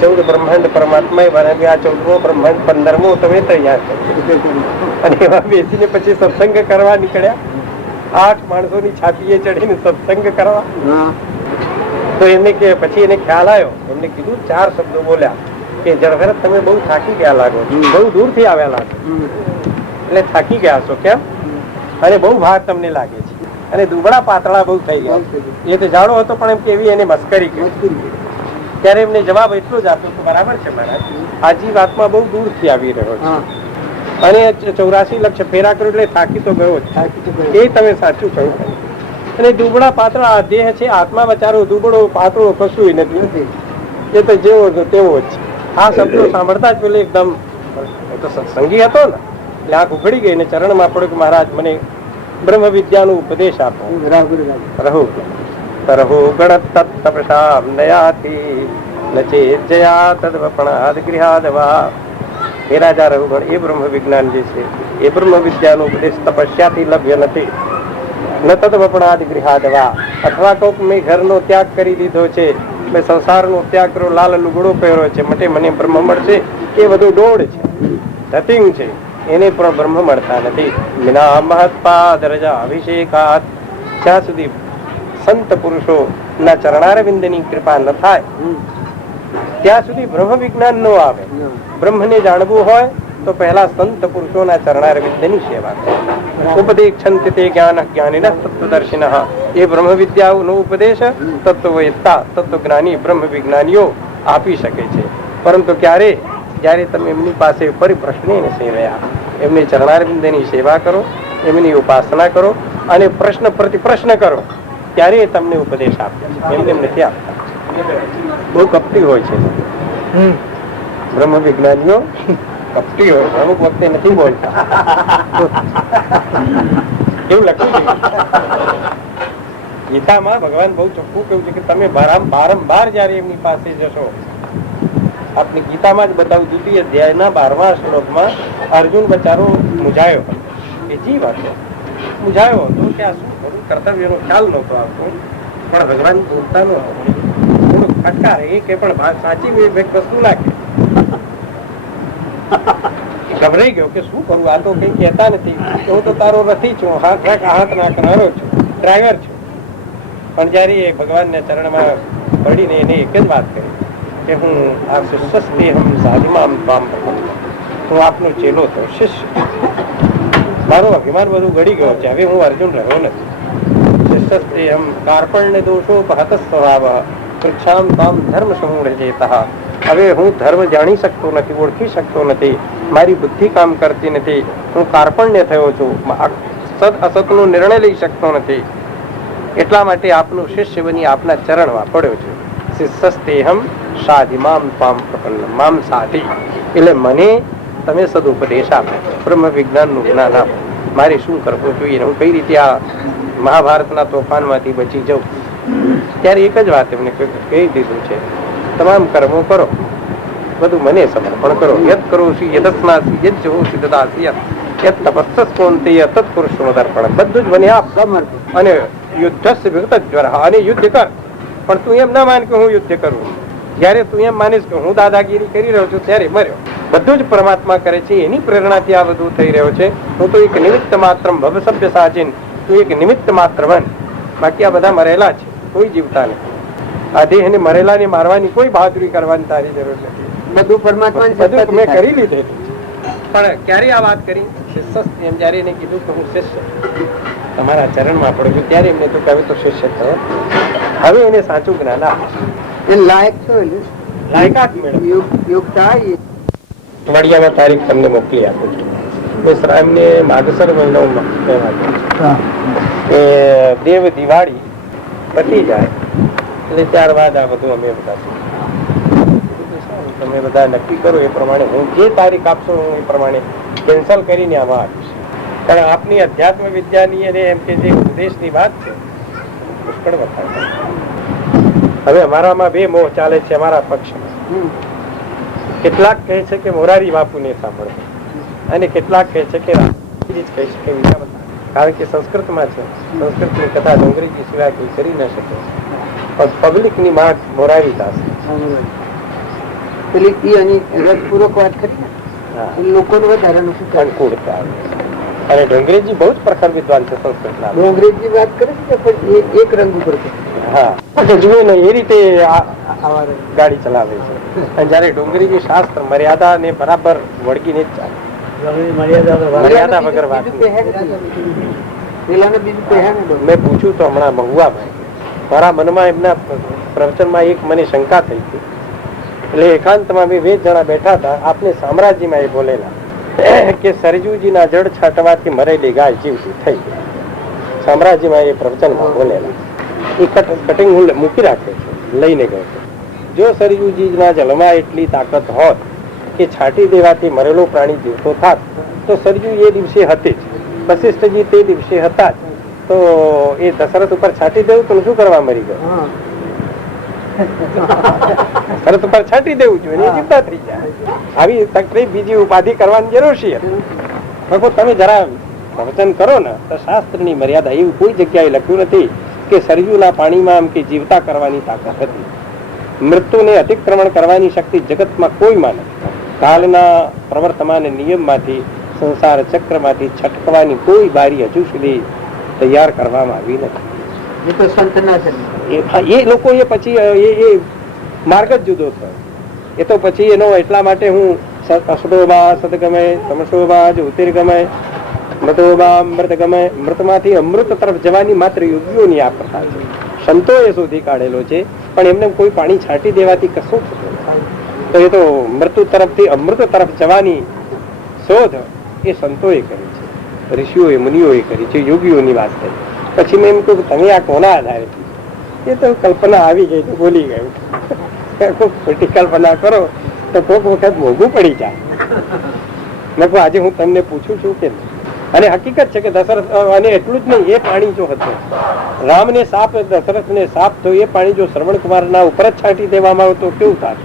14 બ્રહ્માંડ પરમાત્મા બનાવી, આ 14મો બ્રહ્માંડ 15મો તમે તૈયાર કરો. અને એવા બેસીને પછી સત્સંગ કરવા નીકળ્યા. 8 માણસોની છાતીએ ચડીને સત્સંગ કરવા. તો એમને કે પછી એને ખ્યાલ આવ્યો, એમને કીધું 4 શબ્દો બોલ્યા કે જળભરત તમે બહુ થાકી ગયા લાગો, બહુ દૂરથી આવ્યા લાગો, એટલે થાકી ગયા છો કેમ, અને બહુ ભાર તમને લાગે છે, અને દુબળા પાતળા બહુ થઈ ગયા. એ તો જાડો હતો પણ એમ કેવી એને મસ્કરી કરી. ત્યારે એમને જવાબ એટલો જ આપ્યો કે બરાબર છે મહારાજ, આ જીવ આત્મા બહુ દૂરથી આવી રહ્યો છે અને 84 લક્ષ ફેરા કર્યો એટલે થાકી તો ગયો જ, એ તમે સાચું કહ્યું. અને દુબળા પાતળા દેહ છે, આત્મા બચારો દુબળો પાતળો કશું નથી, એ તો જેવો તેવો જ. આ શબ્દો સાંભળતા જ પેલો એકદમ સત્સંગી હતો ને એટલે આંખ ઉઘડી ગઈ ને ચરણમાં પડ્યો કે મહારાજ મને બ્રહ્મ વિદ્યાનો ઉપદેશ આપો. રહો ગણ તત્તપસામ નયાથી નચે જયા તદવપણાદ ગૃહાદવા. હે રાજા રઘુગણ, એ બ્રહ્મ વિજ્ઞાન જે છે એ બ્રહ્મ વિદ્યાનો ઉપદેશ તપસ્યાથી લભ્ય નથી. ન તદવપણાદ ગૃહાદવા, અથવા કોક મેં ઘરનો ત્યાગ કરી દીધો છે, મેં સંસારનો ત્યાગ કર્યો, લાલ લુગડો પહેર્યો છે, માટે મને બ્રહ્મ મળશે, એ બધું દોડ છે, ધતિંગ છે, એને પણ બ્રહ્મ મળતા નથી. વિના મહત્પાદ રજા અભિષેકાત, જ્યાં સુધી સંત પુરુષો ના ચરણારવિંદની કૃપા ન થાય ત્યાં સુધી બ્રહ્મ વિજ્ઞાન ન આવે. બ્રહ્મને જાણવું હોય તો પહેલા સંત પુરુષોના ચરણારવિંદની સેવા કરો. ઉપદેક્ષંતિ તે જ્ઞાન જ્ઞાનિન તત્વદર્શિનઃ, એ બ્રહ્મ વિદ્યાનો ઉપદેશ તત્વવેત્તા તત્વજ્ઞાની બ્રહ્મ વિજ્ઞાનીઓ આપી શકે છે. પરંતુ ક્યારે? જ્યારે તમે એમની પાસે પરિપ્રશ્ને સેવ્યા, એમને ચરણારવિંદની સેવા કરો, એમની ઉપાસના કરો અને પ્રશ્ન પ્રતિપ્રશ્ન કરો, ત્યારે તમને ઉપદેશ આપ્યા છે. એમને નથી આપતા. બહુ કપટી હોય છે બ્રહ્મ વિજ્ઞાનીઓ, કપટી હોય છે, અમુક વખતે નથી બોલતા. એવું લખ્યું છે ગીતામાં. ભગવાન બહુ ચોખ્ખું કેવું છે કે તમે વારંવાર જયારે એમની પાસે જશો, આપને ગીતામાં જ બતાવું, 2ય અધ્યાયના 12મા શ્લોકમાં અર્જુન બચારો મૂંઝાયો, એ જીવ હતો, મૂંઝાયો હતો કે આ શું કરું, કર્તવ્યનો ખ્યાલ નહોતો આવતો. પણ ભગવાન બોલતા નો થોડું ફટકારે એ કે પણ વાત સાચી વસ્તુ ના કે ગભરાઈ ગયો કે શું કરું, આ તો કઈ કહેતા નથી, હું તો તારો રથી છું, હાથ નાખનારો છું, ડ્રાઈવર છું. પણ જયારે એ ભગવાનના ચરણમાં પડીને એને એક જ વાત કરી કે હું આ હું આપનો ચેલો તો શિષ્ય, મારો અભિમાન બધું ગળી ગયો છે, હવે હું અર્જુન રહ્યો નથી. શિષ્યસ્તેહમ કાર્પણ્ય દોષોપહત સ્વભાવ પૃચ્છામ તામ ધર્મ સમૂઢ જેતઃ. હવે હું ધર્મ જાણી શકતો નથી, ઓળખી શકતો નથી, મારી બુદ્ધિ કામ કરતી નથી, હું કાર્પણ્ય થયો છું, સદ અસતનો નિર્ણય લઈ શકતો નથી, એટલા માટે આપનું શિષ્ય બની આપના ચરણમાં પડ્યો છું. શિષ્યસ્તેહમ સાધિ મામ ત્વામ પ્રપન્ન મામ સાધિ, એટલે મને તમે સદુપદેશ આપો, બ્રહ્મ વિજ્ઞાનનું જ્ઞાન આપો, મારે શું કરવું જોઈએ, હું કઈ રીતે આ મહાભારતના તોફાનમાંથી બચી જાઉં. ત્યારે એક જ વાત એમને કહી દીધું છે, તમામ કર્મો કરો, બધું મને સમર્પણ કરો. યદ કરો છું યદસ્નાસી યદ જોશી દદાસી યદ તપસ્સ કોંતેય તત્ પુરુષનો દર્પણ, બધું જ મને આપ. અને યુદ્ધસ્ય વિગતજ્વર, અને યુદ્ધ કર, પણ તું એમ ના માન કે હું યુદ્ધ કરું. જયારે તું એમ માનીશ કે હું દાદાગીરી કરી રહ્યો છું ત્યારે મર્યો. બધું જ પરમાત્મા કરે છે, એની પ્રેરણાથી આ બધું થઈ રહ્યો છે. હું તો એક નિમિત્ત માત્ર ભવ સભ્ય સાચીન, તું એક નિમિત્ત માત્ર બન, બાકી આ બધા મરેલા છે, કોઈ જીવતા નથી. આ દેહને મરેલાને મારવાની કોઈ બહાદુરી કરવાની તારી જરૂર નથી, બધું પરમાત્મા બધું મેં કરી લીધેલું. પણ ક્યારે આ વાત કરી શિષ્ય, એમ જયારે એને કીધું કે હું શિષ્ય તમારા ચરણમાં પડું છું, ત્યારે એમને તો કહ્યું તો શિષ્ય થયો. હવે એને સાચું જ્ઞાન આપે, લાયક છો, લાયકાત મેળવે. યોગતા વડિયામાં તારીખ તમને મોકલી આપું છું. એમને માગસર મહિનામાં કે દેવ દિવાળી પતી જાય એટલે ત્યારબાદ આ બધું અમે બધા તમે બધા નક્કી કરો એ પ્રમાણે, હું જે તારીખ આપશો હું એ પ્રમાણે કેન્સલ કરીને આમાં આપીશ. કારણ આપની અધ્યાત્મ વિદ્યાની અને એમ કે જે ઉપદેશની વાત છે પુષ્કળ વખાણ. હવે અમારામાં બે મોહ ચાલે છે અમારા પક્ષમાં. કેટલાક કહે છે કે મોરારી બાપુને સાંભળો, અને કેટલાક કહે છે કે કારણ કે સંસ્કૃતમાં છે, સંસ્કૃતની કથા અંગ્રેજી સિવાય કોઈ કરી ન શકે. પણ પબ્લિકની માંગ મોરારી દાસ રસપૂર્વક વાત કરી લોકોને વધારે અનુકૂળતા આવે. અને ડોંગરેજી બહુ જ પ્રખર વિદ્વાન છે સંસ્કૃતના. અંગ્રેજી વાત કરે છે પણ એક રંગ ઉપર હા, જુએ ને એ રીતે ગાડી ચલાવે છે. અને જયારે ડોંગરીજી શાસ્ત્ર મર્યાદા ને બરાબર વળગીને જ ચાલે, મર્યાદા વગર વાત. મેં પૂછ્યું તો હમણાં મહુવાભાઈ, મારા મનમાં એમના પ્રવચનમાં એક મને શંકા થઈ હતી. એટલે એકાંતમાં બે જણા બેઠા હતા, આપને સામ્રાજ્યમાં એ બોલેલા કે સરજુજીના જળ છાંટવાથી મરેલી ગાય જીવતી થઈ ગઈ. સામ્રાજ્યમાં એ પ્રવચનમાં બોલેલા. એ કટિંગ હું મૂકી રાખે છે, લઈને ગયો છે. જો સરયુજીના જળમાં એટલી તાકાત હોત કે છાંટી દેવાથી મરેલો પ્રાણી જીવતો થાત તો સરયુ એ દિવસે હતી જ, વશિષ્ઠજી તે દિવસે હતા જ, તો એ દશરથ ઉપર છાંટી દેવું તો શું કરવા મરી ગયો? દશરથ ઉપર છાંટી દેવું જોઈએ, જીવતા થઈ જાય. આવી તકલીફ બીજી ઉપાધિ કરવાની જરૂર છે. તમે જરા પ્રવચન કરો ને તો શાસ્ત્રની મર્યાદા એવું કોઈ જગ્યાએ લખ્યું નથી કે સરયુના પાણીમાં આમ કે જીવતા કરવાની તાકાત હતી. મૃત્યુને અતિક્રમણ કરવાની શક્તિ જગતમાં કોઈમાં નથી. કાલના પ્રવર્તમાન નિયમમાંથી, સંસાર ચક્રમાંથી છટકવાની કોઈ બારી હજુ સુધી તૈયાર કરવામાં આવી નથી. એ લોકો એ પછી એ માર્ગ જ જુદો થયો. એ તો પછી એનો એટલા માટે હું અસડોબા સદગમે, તમસોબા જ્યોતિર્ગમે, મૃતોબા અમૃત ગમે, મૃતમાંથી અમૃત તરફ જવાની માત્ર યોગીઓની આ પ્રથા છે. સંતોએ શોધી કાઢેલો છે, પણ એમને કોઈ પાણી છાંટી દેવાથી કશું થતું નથી. તો એ તો મૃત્યુ તરફથી અમૃત તરફ જવાની શોધ એ સંતોએ કરી છે, ઋષિઓએ મુનિઓએ કરી છે, યોગીઓની વાત થઈ. પછી મેં એમ કહ્યું તમે આ કોના આધારે? એ તો કલ્પના આવી ગઈ તો બોલી ગયું. ખોટી કલ્પના કરો તો કોઈક વખત મોંઘું પડી જાય. મેં કહું આજે હું તમને પૂછું છું કે, અને હકીકત છે કે દશરથ, અને એટલું જ નહીં, એ પાણી જો હતું રામને સાપ, દશરથને સાપ, તો એ પાણી જો શ્રવણ કુમારના ઉપર જ છાંટી દેવામાં આવે તો કેવું થાય?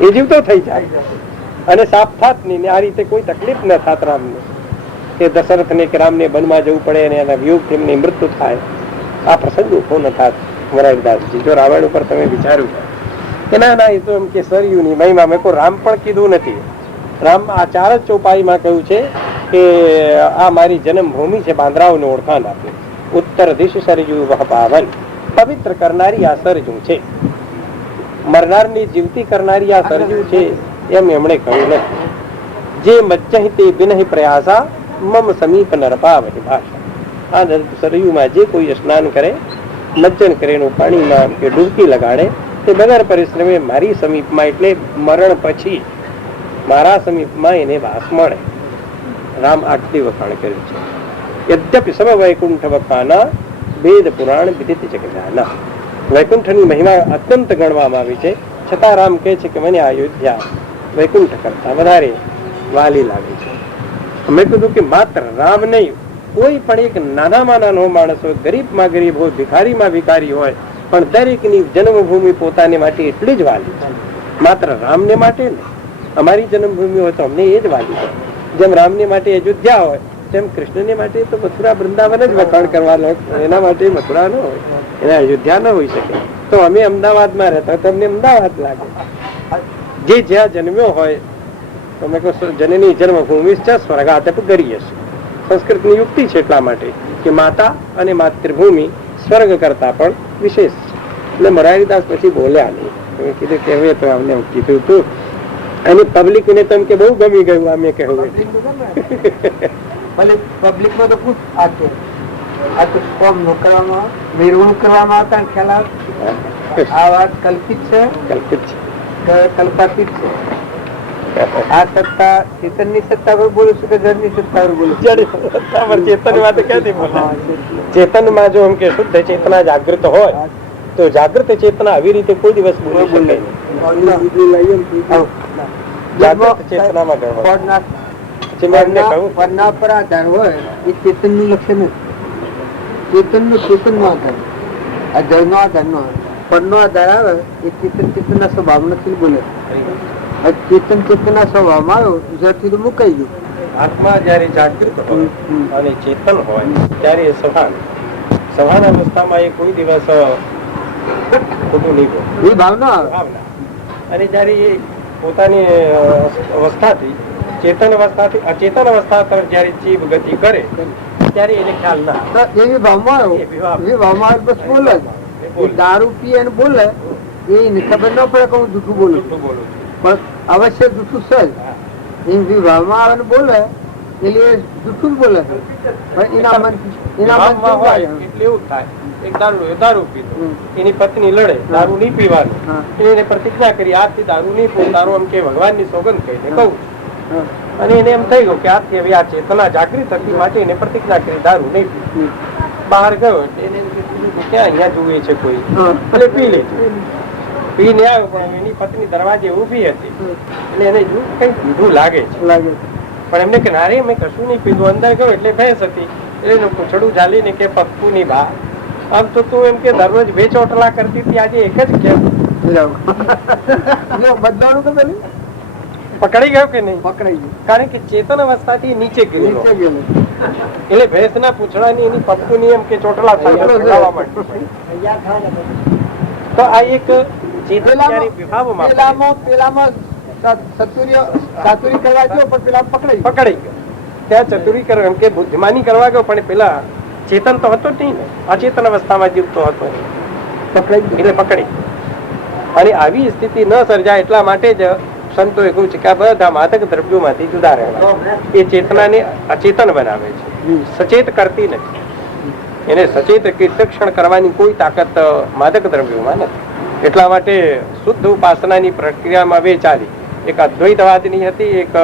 એ જીવતો થઈ જાય અને સાપ થાત નહીં. આ રીતે કોઈ તકલીફ ન થાત રામને, કે દશરથને કે રામને વનમાં જવું પડે અને એના વિયોગથી એમને મૃત્યુ થાય. આ પ્રસંગ ઉભો ન થાત. મોરારીદાસજી, જો રામાયણ ઉપર તમે વિચાર્યું કે ના ના એ તો એમ કે સરયુની મહિમા, મેં કોઈ રામ પણ કીધું નથી. રામ આ 4 જ ચોપાઈમાં કહ્યું છે કે આ મારી જન્મભૂમિ છે, બાંદ્રાઓને ઓળખાણ આપ્યું. ઉત્તર દિશ સરજુ વહ પાવન, પવિત્ર કરનારી આ સરજુ છે, મરનારની જીવતી કરનારી આ સરજુ છે એમ એમણે કહ્યું નથી. જે મજ્જહિ તે બિનહિ પ્રયાસા મમ સમીપ નરપાવહિ ભાષા. આ સરયુમાં જે કોઈ સ્નાન કરે, મજ્જન કરે, પાણીમાં કે ડૂબકી લગાડે, તે વગર પરિશ્રમે મારી સમીપમાં એટલે મરણ પછી મારા સમીપમાં એને વાસ મળે. રામ આટલી વખાણ કર્યું છે. યદ્યપિ સબ વૈકુંઠ વખાના વેદ પુરાણ વિદિત જગજાના. વૈકુંઠની મહિમા અત્યંત ગણવામાં આવી છે, છતાં રામ કહે છે કે મને અયોધ્યા વૈકુંઠ કરતા વધારે વાલી લાગે છે. મેં કીધું કે માત્ર રામ નહીં, કોઈ પણ એક નાનામાં નાનો માણસ હોય, ગરીબમાં ગરીબ હોય, ભિખારીમાં ભિખારી હોય, પણ દરેકની જન્મભૂમિ પોતાને માટે એટલી જ વાલી છે. માત્ર રામને માટે નહીં, અમારી જન્મભૂમિ હોય તો અમને એ જ વાલી છે. જેમ રામને માટે અયોધ્યા હોય તેમ કૃષ્ણને માટે તો મથુરા વૃંદાવન જ વખાણ કરવાનો, એના માટે મથુરા ન હોય, એના અયોધ્યા ન હોઈ શકે. તો અમે અમદાવાદમાં રહેતા તો અમને અમદાવાદ લાગે. જે જ્યાં જન્મ્યો હોય તો મેં કહું જનની જન્મભૂમિ છે સ્વર્ગાદપ કરીએ. સંસ્કૃતની યુક્તિ છે એટલા માટે કે માતા અને માતૃભૂમિ સ્વર્ગ કરતા પણ વિશેષ છે. એટલે મોરારીદાસ પછી બોલ્યા નહીં, કીધું કે હવે તો અમને કીધું હતું. અને પબ્લિક ને તો કે બહુ ગમી ગયું અમે કહેવું. પબ્લિક માં તો પૂછ આ તો કોમ નો કરવામાં નિર્વણ કરવામાં આવતા ને ખ્યાલ આવે. આ વાત કલ્પિત છે, કલ્પિત કે કલ્પાતીત છે. આ સત્તા ચેતન ની સત્તા પર બોલું છું કે ઘરની સત્તા પર બોલું છું? ચેતન વાત ક્યાંથી બોલે? ચેતન માં જો એમ કે શુદ્ધ ચેતના જાગૃત હોય તો જાગૃત ચેતના આવી રીતે કોઈ દિવસ બોલી શકે નહીં. જાગૃત ચેતનામાં ગણવા પરના પર આધાર હોય એ ચેતન નું લક્ષણ નથી. ચેતન નો ચેતન નો આધાર, આ જળ નો આધાર નો પરનો આધાર આવે એ ચેતન ના સ્વભાવ નથી બોલે. ચેતન ના સ્વભાવમાં આવ્યો જ્યારથી તો મુકાઈ ગયું. આત્મા જયારે જાગૃત હોય અને ચેતન હોય ત્યારે એ સભાન અવસ્થામાં એ કોઈ દિવસ ખોટું નહીં બોલે. એ ભાવના આવે. અને જયારે એ પોતાની અવસ્થાથી ચેતન અવસ્થાથી અચેતન અવસ્થા તરફ જયારે જીભ ગતિ કરે ત્યારે એને ખ્યાલ ના આવે. એવી ભાવમાં આવ્યો, એવી ભાવમાં આવે બસ બોલે. દારૂ પીએ અને બોલે એને ખબર ન પડે કે હું જૂઠું બોલું છું, પણ અવશ્ય જૂઠું છે જ. એ વિભાવમાં આવે ને બોલે એટલે જૂઠું જ બોલે. એટલે એવું થાય, એક દારૂ પીધો, એની પત્ની લડે, દારૂ નહીં પીવાનું, એને પ્રતિજ્ઞા કરી આજથી દારૂ નહીં પીવું, તારું એમ કે ભગવાન ની સોગંદ કહીને કહું. અને એને એમ થઈ ગયું કે આજથી હવે આ ચેતના જાગૃત હતી માટે એને પ્રતિજ્ઞા કરી દારૂ નહીં પીવું. બહાર ગયો એને ક્યાં અહીંયા જુએ છે કોઈ, એટલે પી લેજો. પીને આવ્યો પણ એની પત્ની દરવાજે ઉભી હતી એટલે એને કઈ પીધું લાગે છે. પણ એમને કે નારે મેં કશું નહીં પીધું. અંદર ગયો એટલે ભેંસ હતી એટલે પૂછડું ઝાલીને કે પપ્પુ ની બા, આમ તો તું એમ કે દરરોજ 2 ચોટલા કરતી હતી, આજે એક જ કેમ? પકડાઈ ગયો કે નહીં? પકડાઈ ગયો. કારણ કે ચેતન અવસ્થાથી નીચે ગયેલો એટલે ભેંસ ના પૂછડાની એની પપ્પુ ની એમ કે ચોટલા ખાવા માંડ્યું. તો આ એક પકડાઈ ગયો. ત્યાં ચતુરી કરવા એમ કે બુદ્ધિમાની કરવા ગયો પણ પેલા ચેતન તો હતો જ નહીં ને, અચેતન અવસ્થામાં જીવતો હતો એટલે પકડી. અને આવી સ્થિતિ ન સર્જાય એટલા માટે જ સંતોએ કહ્યું છે કે આ બધા માદક દ્રવ્યોમાંથી જુદા રહેવા. એ ચેતનાને અચેતન બનાવે છે, સચેત કરતી નથી. એને સચેત કીર્તક્ષણ કરવાની કોઈ તાકાત માદક દ્રવ્યોમાં નથી. એટલા માટે શુદ્ધ ઉપાસનાની પ્રક્રિયામાં 2 ચાલી, એક અદ્વૈતવાદની હતી, એક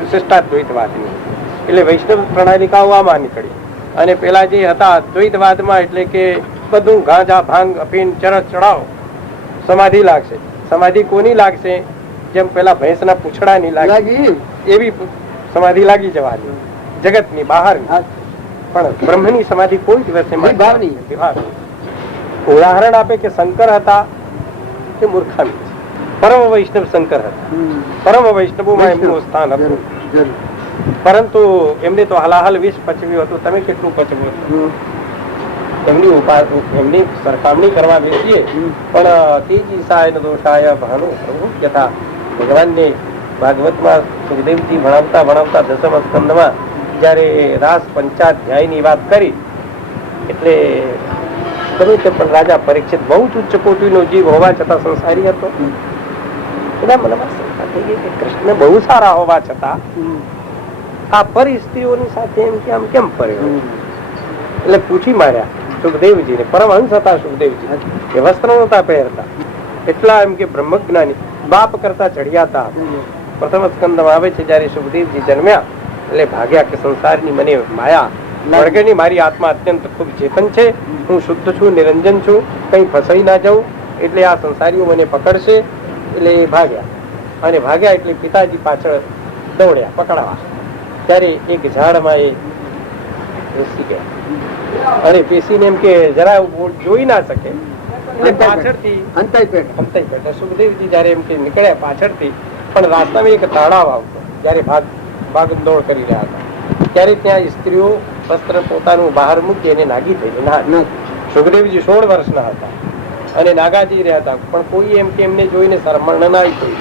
વિશિષ્ટાદ્વૈતવાદની. એટલે વૈષ્ણવ પ્રણાલિકાઓ આમાં નીકળી. અને પેલા જે હતા અદ્વૈતવાદમાં એટલે કે બધું ગાંજા ભાંગ અફીણ ચરસ ચડાવો સમાધિ લાગશે. સમાધિ કોની લાગશે? જેમ પેલા ભેંસના પૂછડાની લાગી એવી સમાધિ લાગી જવાની, જગતની બહારની. પણ બ્રહ્મની સમાધિ કોઈ દિવસ ઉદાહરણ આપે કે શંકર હતા તે મૂર્ખામી છે. પરમ વૈષ્ણવ શંકર હતા, પરમ વૈષ્ણવોમાં એમનું સ્થાન હતું. પરંતુ એમને તો હલાહલ વિષ પચવ્યું હતું. તમે કેટલું પચવ્યું હતું? એમની સરખામણી કરવા બેસીએ પણ તે જ ઈશાય દોષાય ભાનુ પ્રભુ યથા ભગવાનને ભાગવતમાં સુખદેવજી ભણાવતા દસમ સ્કંદમાં જયારે રાસ પંચાધ્યાયની વાત કરી એટલે ગમે તે પણ રાજા પરીક્ષિત બહુ જ ઉચ્ચ કોટીનો જીવ હોવા છતાં સંસારી હતો. એના મનમાં શંકા થઈ ગઈ કે કૃષ્ણ બહુ સારા હોવા છતાં આ પરિસ્થિતિઓની સાથે એમ કે આમ કેમ ફર્યો? એટલે પૂછી માર્યા સુખદેવજીને. પરમહંસ હતા સુખદેવજી, એ વસ્ત્ર નહોતા પહેરતા, એટલા એમ કે બ્રહ્મજ્ઞાની, બાપ કરતા ચડિયાતા. પ્રથમ સ્કંદમાં આવે છે જયારે સુખદેવજી જન્મ્યા એટલે ભાગ્યા કે સંસારની મને માયા વળગેની, મારી આત્મા અત્યંત ખૂબ ચેતન છે, હું શુદ્ધ છું, નિરંજન છું, કઈ ફસાઈ ના જાઉં, એટલે આ સંસારીઓ મને પકડશે. એટલે એ ભાગ્યા, અને ભાગ્યા એટલે પિતાજી પાછળ દોડ્યા પકડવા. ત્યારે એક ઝાડમાં એ બેસી ગયા અને બેસીને એમ કે જરા જોઈ ના શકે એટલે પાછળથી અંતાઈ પેટ સુખદેવજી જયારે એમ કે નીકળ્યા પાછળથી, પણ રાસ્તામાં એક તળાવ આવતો જયારે ભાગદોડ કરી રહ્યા હતા ત્યારે ત્યાં સ્ત્રીઓ વસ્ત્ર પોતાનું બહાર મૂકી અને નાગી થઈ. સુખદેવજી 16 વર્ષના હતા અને નાગા જઈ રહ્યા હતા, પણ કોઈ એમ કે એમને જોઈને શરમણ ના આવી.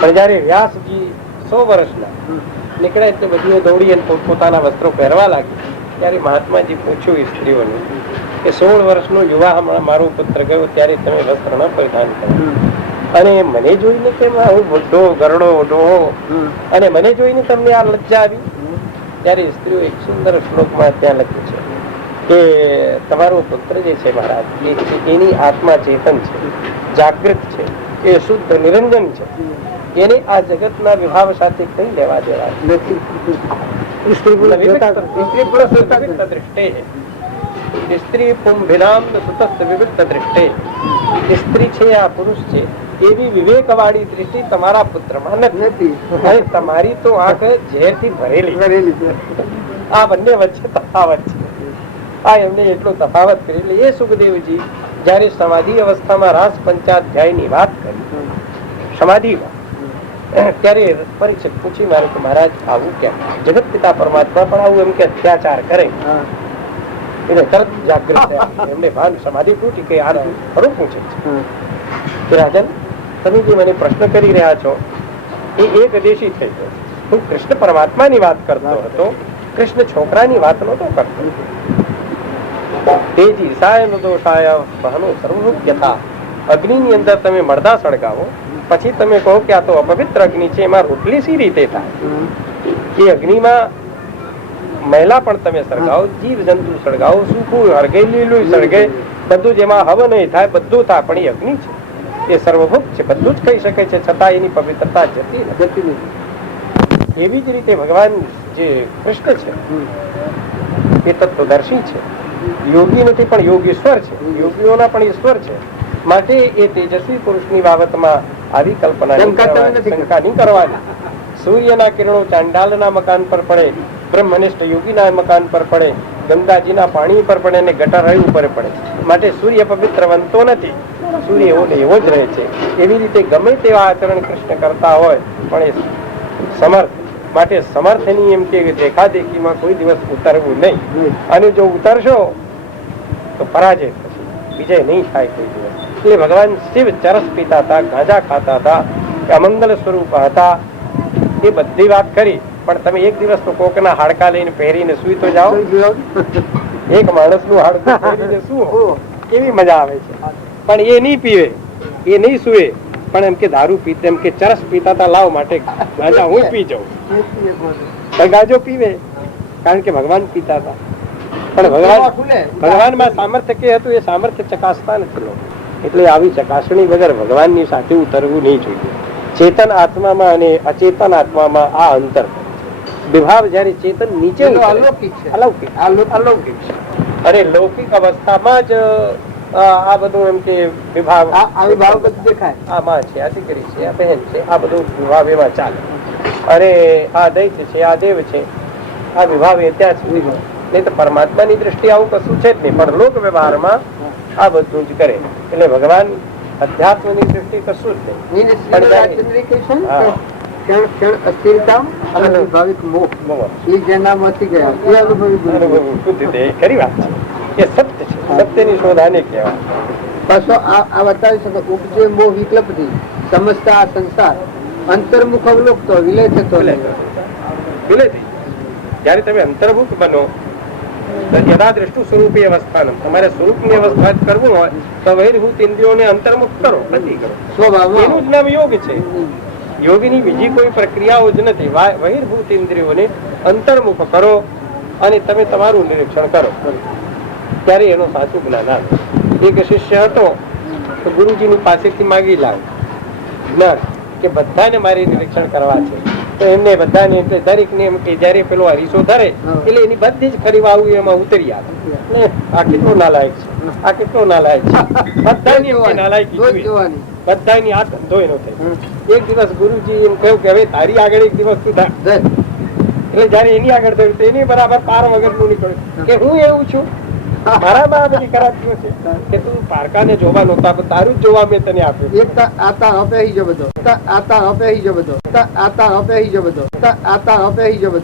પણ જયારે વ્યાસજી 100 વર્ષના નીકળ્યા એટલે બધી દોડી અને પોતાના વસ્ત્રો પહેરવા લાગી ત્યારે મહાત્માજી પૂછ્યું સ્ત્રીઓને કે 16 વર્ષનો યુવા હમણાં મારો પુત્ર ગયો ત્યારે તમે વસ્ત્ર ન પરિધાન કર્યા અને મને જોઈને કેમ હું બુઢો ગરડો ડોહો અને મને જોઈને તમને આ લજ્જા આવી? ત્યારે સ્ત્રીઓ એક સુંદર શ્લોકમાં ત્યાં લખ્યું છે કે તમારો પુત્ર જે છે મહારાજ એની આત્મા ચેતન છે, જાગૃત છે, એ શુદ્ધ નિરંજન છે, એને આ જગતના વિભાવ સાથે કઈ લેવા દેવા નથી. સ્ત્રી પુંભિનામ સુતસ્ત વિવિધ દ્રષ્ટે, સ્ત્રી છે આ પુરુષ છે એવી વિવેકવાળી દૃષ્ટિ તમારા પુત્રમાં નથી, અને તમારી તો આંખ ઝેરથી ભરેલી છે. આ બંને વચ્ચે તફાવત છે. આ એમને એટલો તફાવત કરેલી. એ સુખદેવજી જયારે સમાધિ અવસ્થામાં રાસ પંચાધ્યાયની વાત કરી સમાધિમાં, ત્યારે પરીક્ષિત પૂછી મારે કે મહારાજ આવું કેમ? જગત પિતા પરમાત્મા પણ આવું એમ કે અત્યાચાર કરે? એને તરત જાગૃત થયા, એમને ભાન સમાધિ તૂટી કે આ ખરું પૂછે છે રાજન, તમે જે મને પ્રશ્ન કરી રહ્યા છો એ એક દેશી થઈ ગયો. હું કૃષ્ણ પરમાત્માની વાત કરતો હતો, કૃષ્ણ છોકરાની વાત નહોતો કરતો. તે જ ઈશાય દોષાય બહનો સર્વરૂપ્યતા. અગ્નિની અંદર તમે મરદા સળગાવો પછી તમે કહો કે આ તો અપવિત્ર અગ્નિ છે, એમાં રોટલી સી રીતે થાય? એ અગ્નિમાં મહિલા પણ તમે સળગાવો, જીવ જંતુ સળગાવો, સૂકું સળગે, લીલું સળગે, બધું જેમાં હવ નહીં થાય બધું થાય, પણ એ અગ્નિ છે, એ સર્વભૂત છે, બધું જ કહી શકે છે, છતાં એની પવિત્રતા જતી નથી. એવી જ રીતે ભગવાન જે કૃષ્ણ છે એ તત્વદર્શી છે, યોગી નથી પણ યોગીશ્વર છે, યોગીઓના પણ ઈશ્વર છે. માટે એ તેજસ્વી પુરુષની બાબતમાં આવી કલ્પના શંકા નહીં કરવાની. સૂર્યના કિરણો ચાંડાલના મકાન પર પડે, બ્રહ્મનિષ્ઠ યોગીના મકાન પર પડે, ગંગાજીના પાણી પર પડે અને ગટર ઉપર પડે. માટે સૂર્ય પવિત્ર બનતો નથી, સૂર્ય એવો ને એવો જ રહે છે. એવી રીતે ગમે તેવા આચરણ કૃષ્ણ કરતા હોય પણ એ સમર્થ. માટે સમર્થની એમ કે દેખાદેખીમાં કોઈ દિવસ ઉતરવું નહીં, અને જો ઉતરશો તો પરાજય થશે, વિજય નહીં થાય કોઈ દિવસ. એટલે ભગવાન શિવ ચરસ પીતા હતા, ગાંજા ખાતા હતા, અમંગલ સ્વરૂપ હતા, એ બધી વાત કરી. પણ તમે એક દિવસ તો કોકના હાડકા લઈને પહેરીને સુઈ તો જાઓ. એક માણસનું હાડકું પહેરીને સુવો કેવી મજા આવે છે. પણ એ નહીં પીવે, એ નહીં સુવે, પણ એમ કે દારૂ પીતે, એમ કે ચરસ પીતા હતા, લાવ માટે ગાંજા હું પી જાઉં. ગાંજો પીવે કારણ કે ભગવાન પીતા હતા, પણ ભગવાનમાં સામર્થ્ય કે હતું એ સામર્થ્ય ચકાસતા નથી લોકો. એટલે આવી ચકાસણી વગર ભગવાનની સાથે ઉતરવું નહીં જોઈએ. ચેતન આત્મામાં અને અચેતન આત્મામાં આ અંતર વિભાવ. જયારે ચેતન નીચે અલૌકિક છે, અલૌકિક છે, અને લૌકિક અવસ્થામાં જ આ બધું એમ કે વિભાવ દેખાય. આ માં છે, આ દીકરી છે, આ બહેન છે, આ બધું વિભાવ એમાં ચાલે. અરે આ દૈત્ય છે, આ દેવ છે, આ વિભાવ એ ત્યાં સુધી. નહીં તો પરમાત્માની દ્રષ્ટિ આવું કશું છે જ નહીં, પણ લોક વ્યવહારમાં આ બધું જ કરે. એટલે ભગવાન અધ્યાત્મની દ્રષ્ટિ કશું જ નહીં. ખરી વાત છે, એ સત્ય છે. સત્યની શોધ આને કહેવાય. પાછો આ બતાવી શકો ઉપજે મોહ વિકલ્પથી સમજતા આ સંસાર અંતર્મુખ અવલોકતો વિલય થતો વિલય થઈ. જયારે તમે અંતર્મુખ બનો યદા દ્રષ્ટુ સ્વરૂપી અવસ્થાનમ, તમારે સ્વરૂપની અવસ્થા કરવું હોય તો બહિર્ભૂત ઇન્દ્રિયોને અંતર્મુખ કરો, નથી કરો. સ્વભાવમાં એનું જ નામ યોગ છે. યોગની બીજી કોઈ પ્રક્રિયાઓ જ નથી. બહિર્ભૂત ઇન્દ્રિયોને અંતર્મુખ કરો અને તમે તમારું નિરીક્ષણ કરો, ત્યારે એનું સાચું જ્ઞાન આવે. એક શિષ્ય હતો તો ગુરુજીની પાસેથી માગી લાવ જ્ઞાન કે બધાને મારે નિરીક્ષણ કરવા છે. તો એમને બધાને એટલે દરેકને એમ કે જયારે પેલો હરીસો ધરે એટલે એની બધી જ ખરી વાવું એમાં ઉતરી આવે ને આ કેટલો નાલાયક છે, આ કેટલો નાલાયક છે, બધાની એમની નાલાયકી જોઈએ. બધાની આ ધંધો એનો થયો. એક દિવસ ગુરુજી એમ કહ્યું કે હવે તારી આગળ એક દિવસ તું થા. એટલે જયારે એની આગળ થયું તો એની બરાબર પાર વગરનું નીકળ્યું કે હું એવું છું, મારામાં આ બધી ખરાબીઓ છે કે તું પારકાને જોવા નહોતા પણ તારું જ જોવા મેં તને આપ્યું. આતા હપે હી જો બધો આતા હપે હી જો બધો આતા હપે હી જો બધો આતા હપે હી જો બધો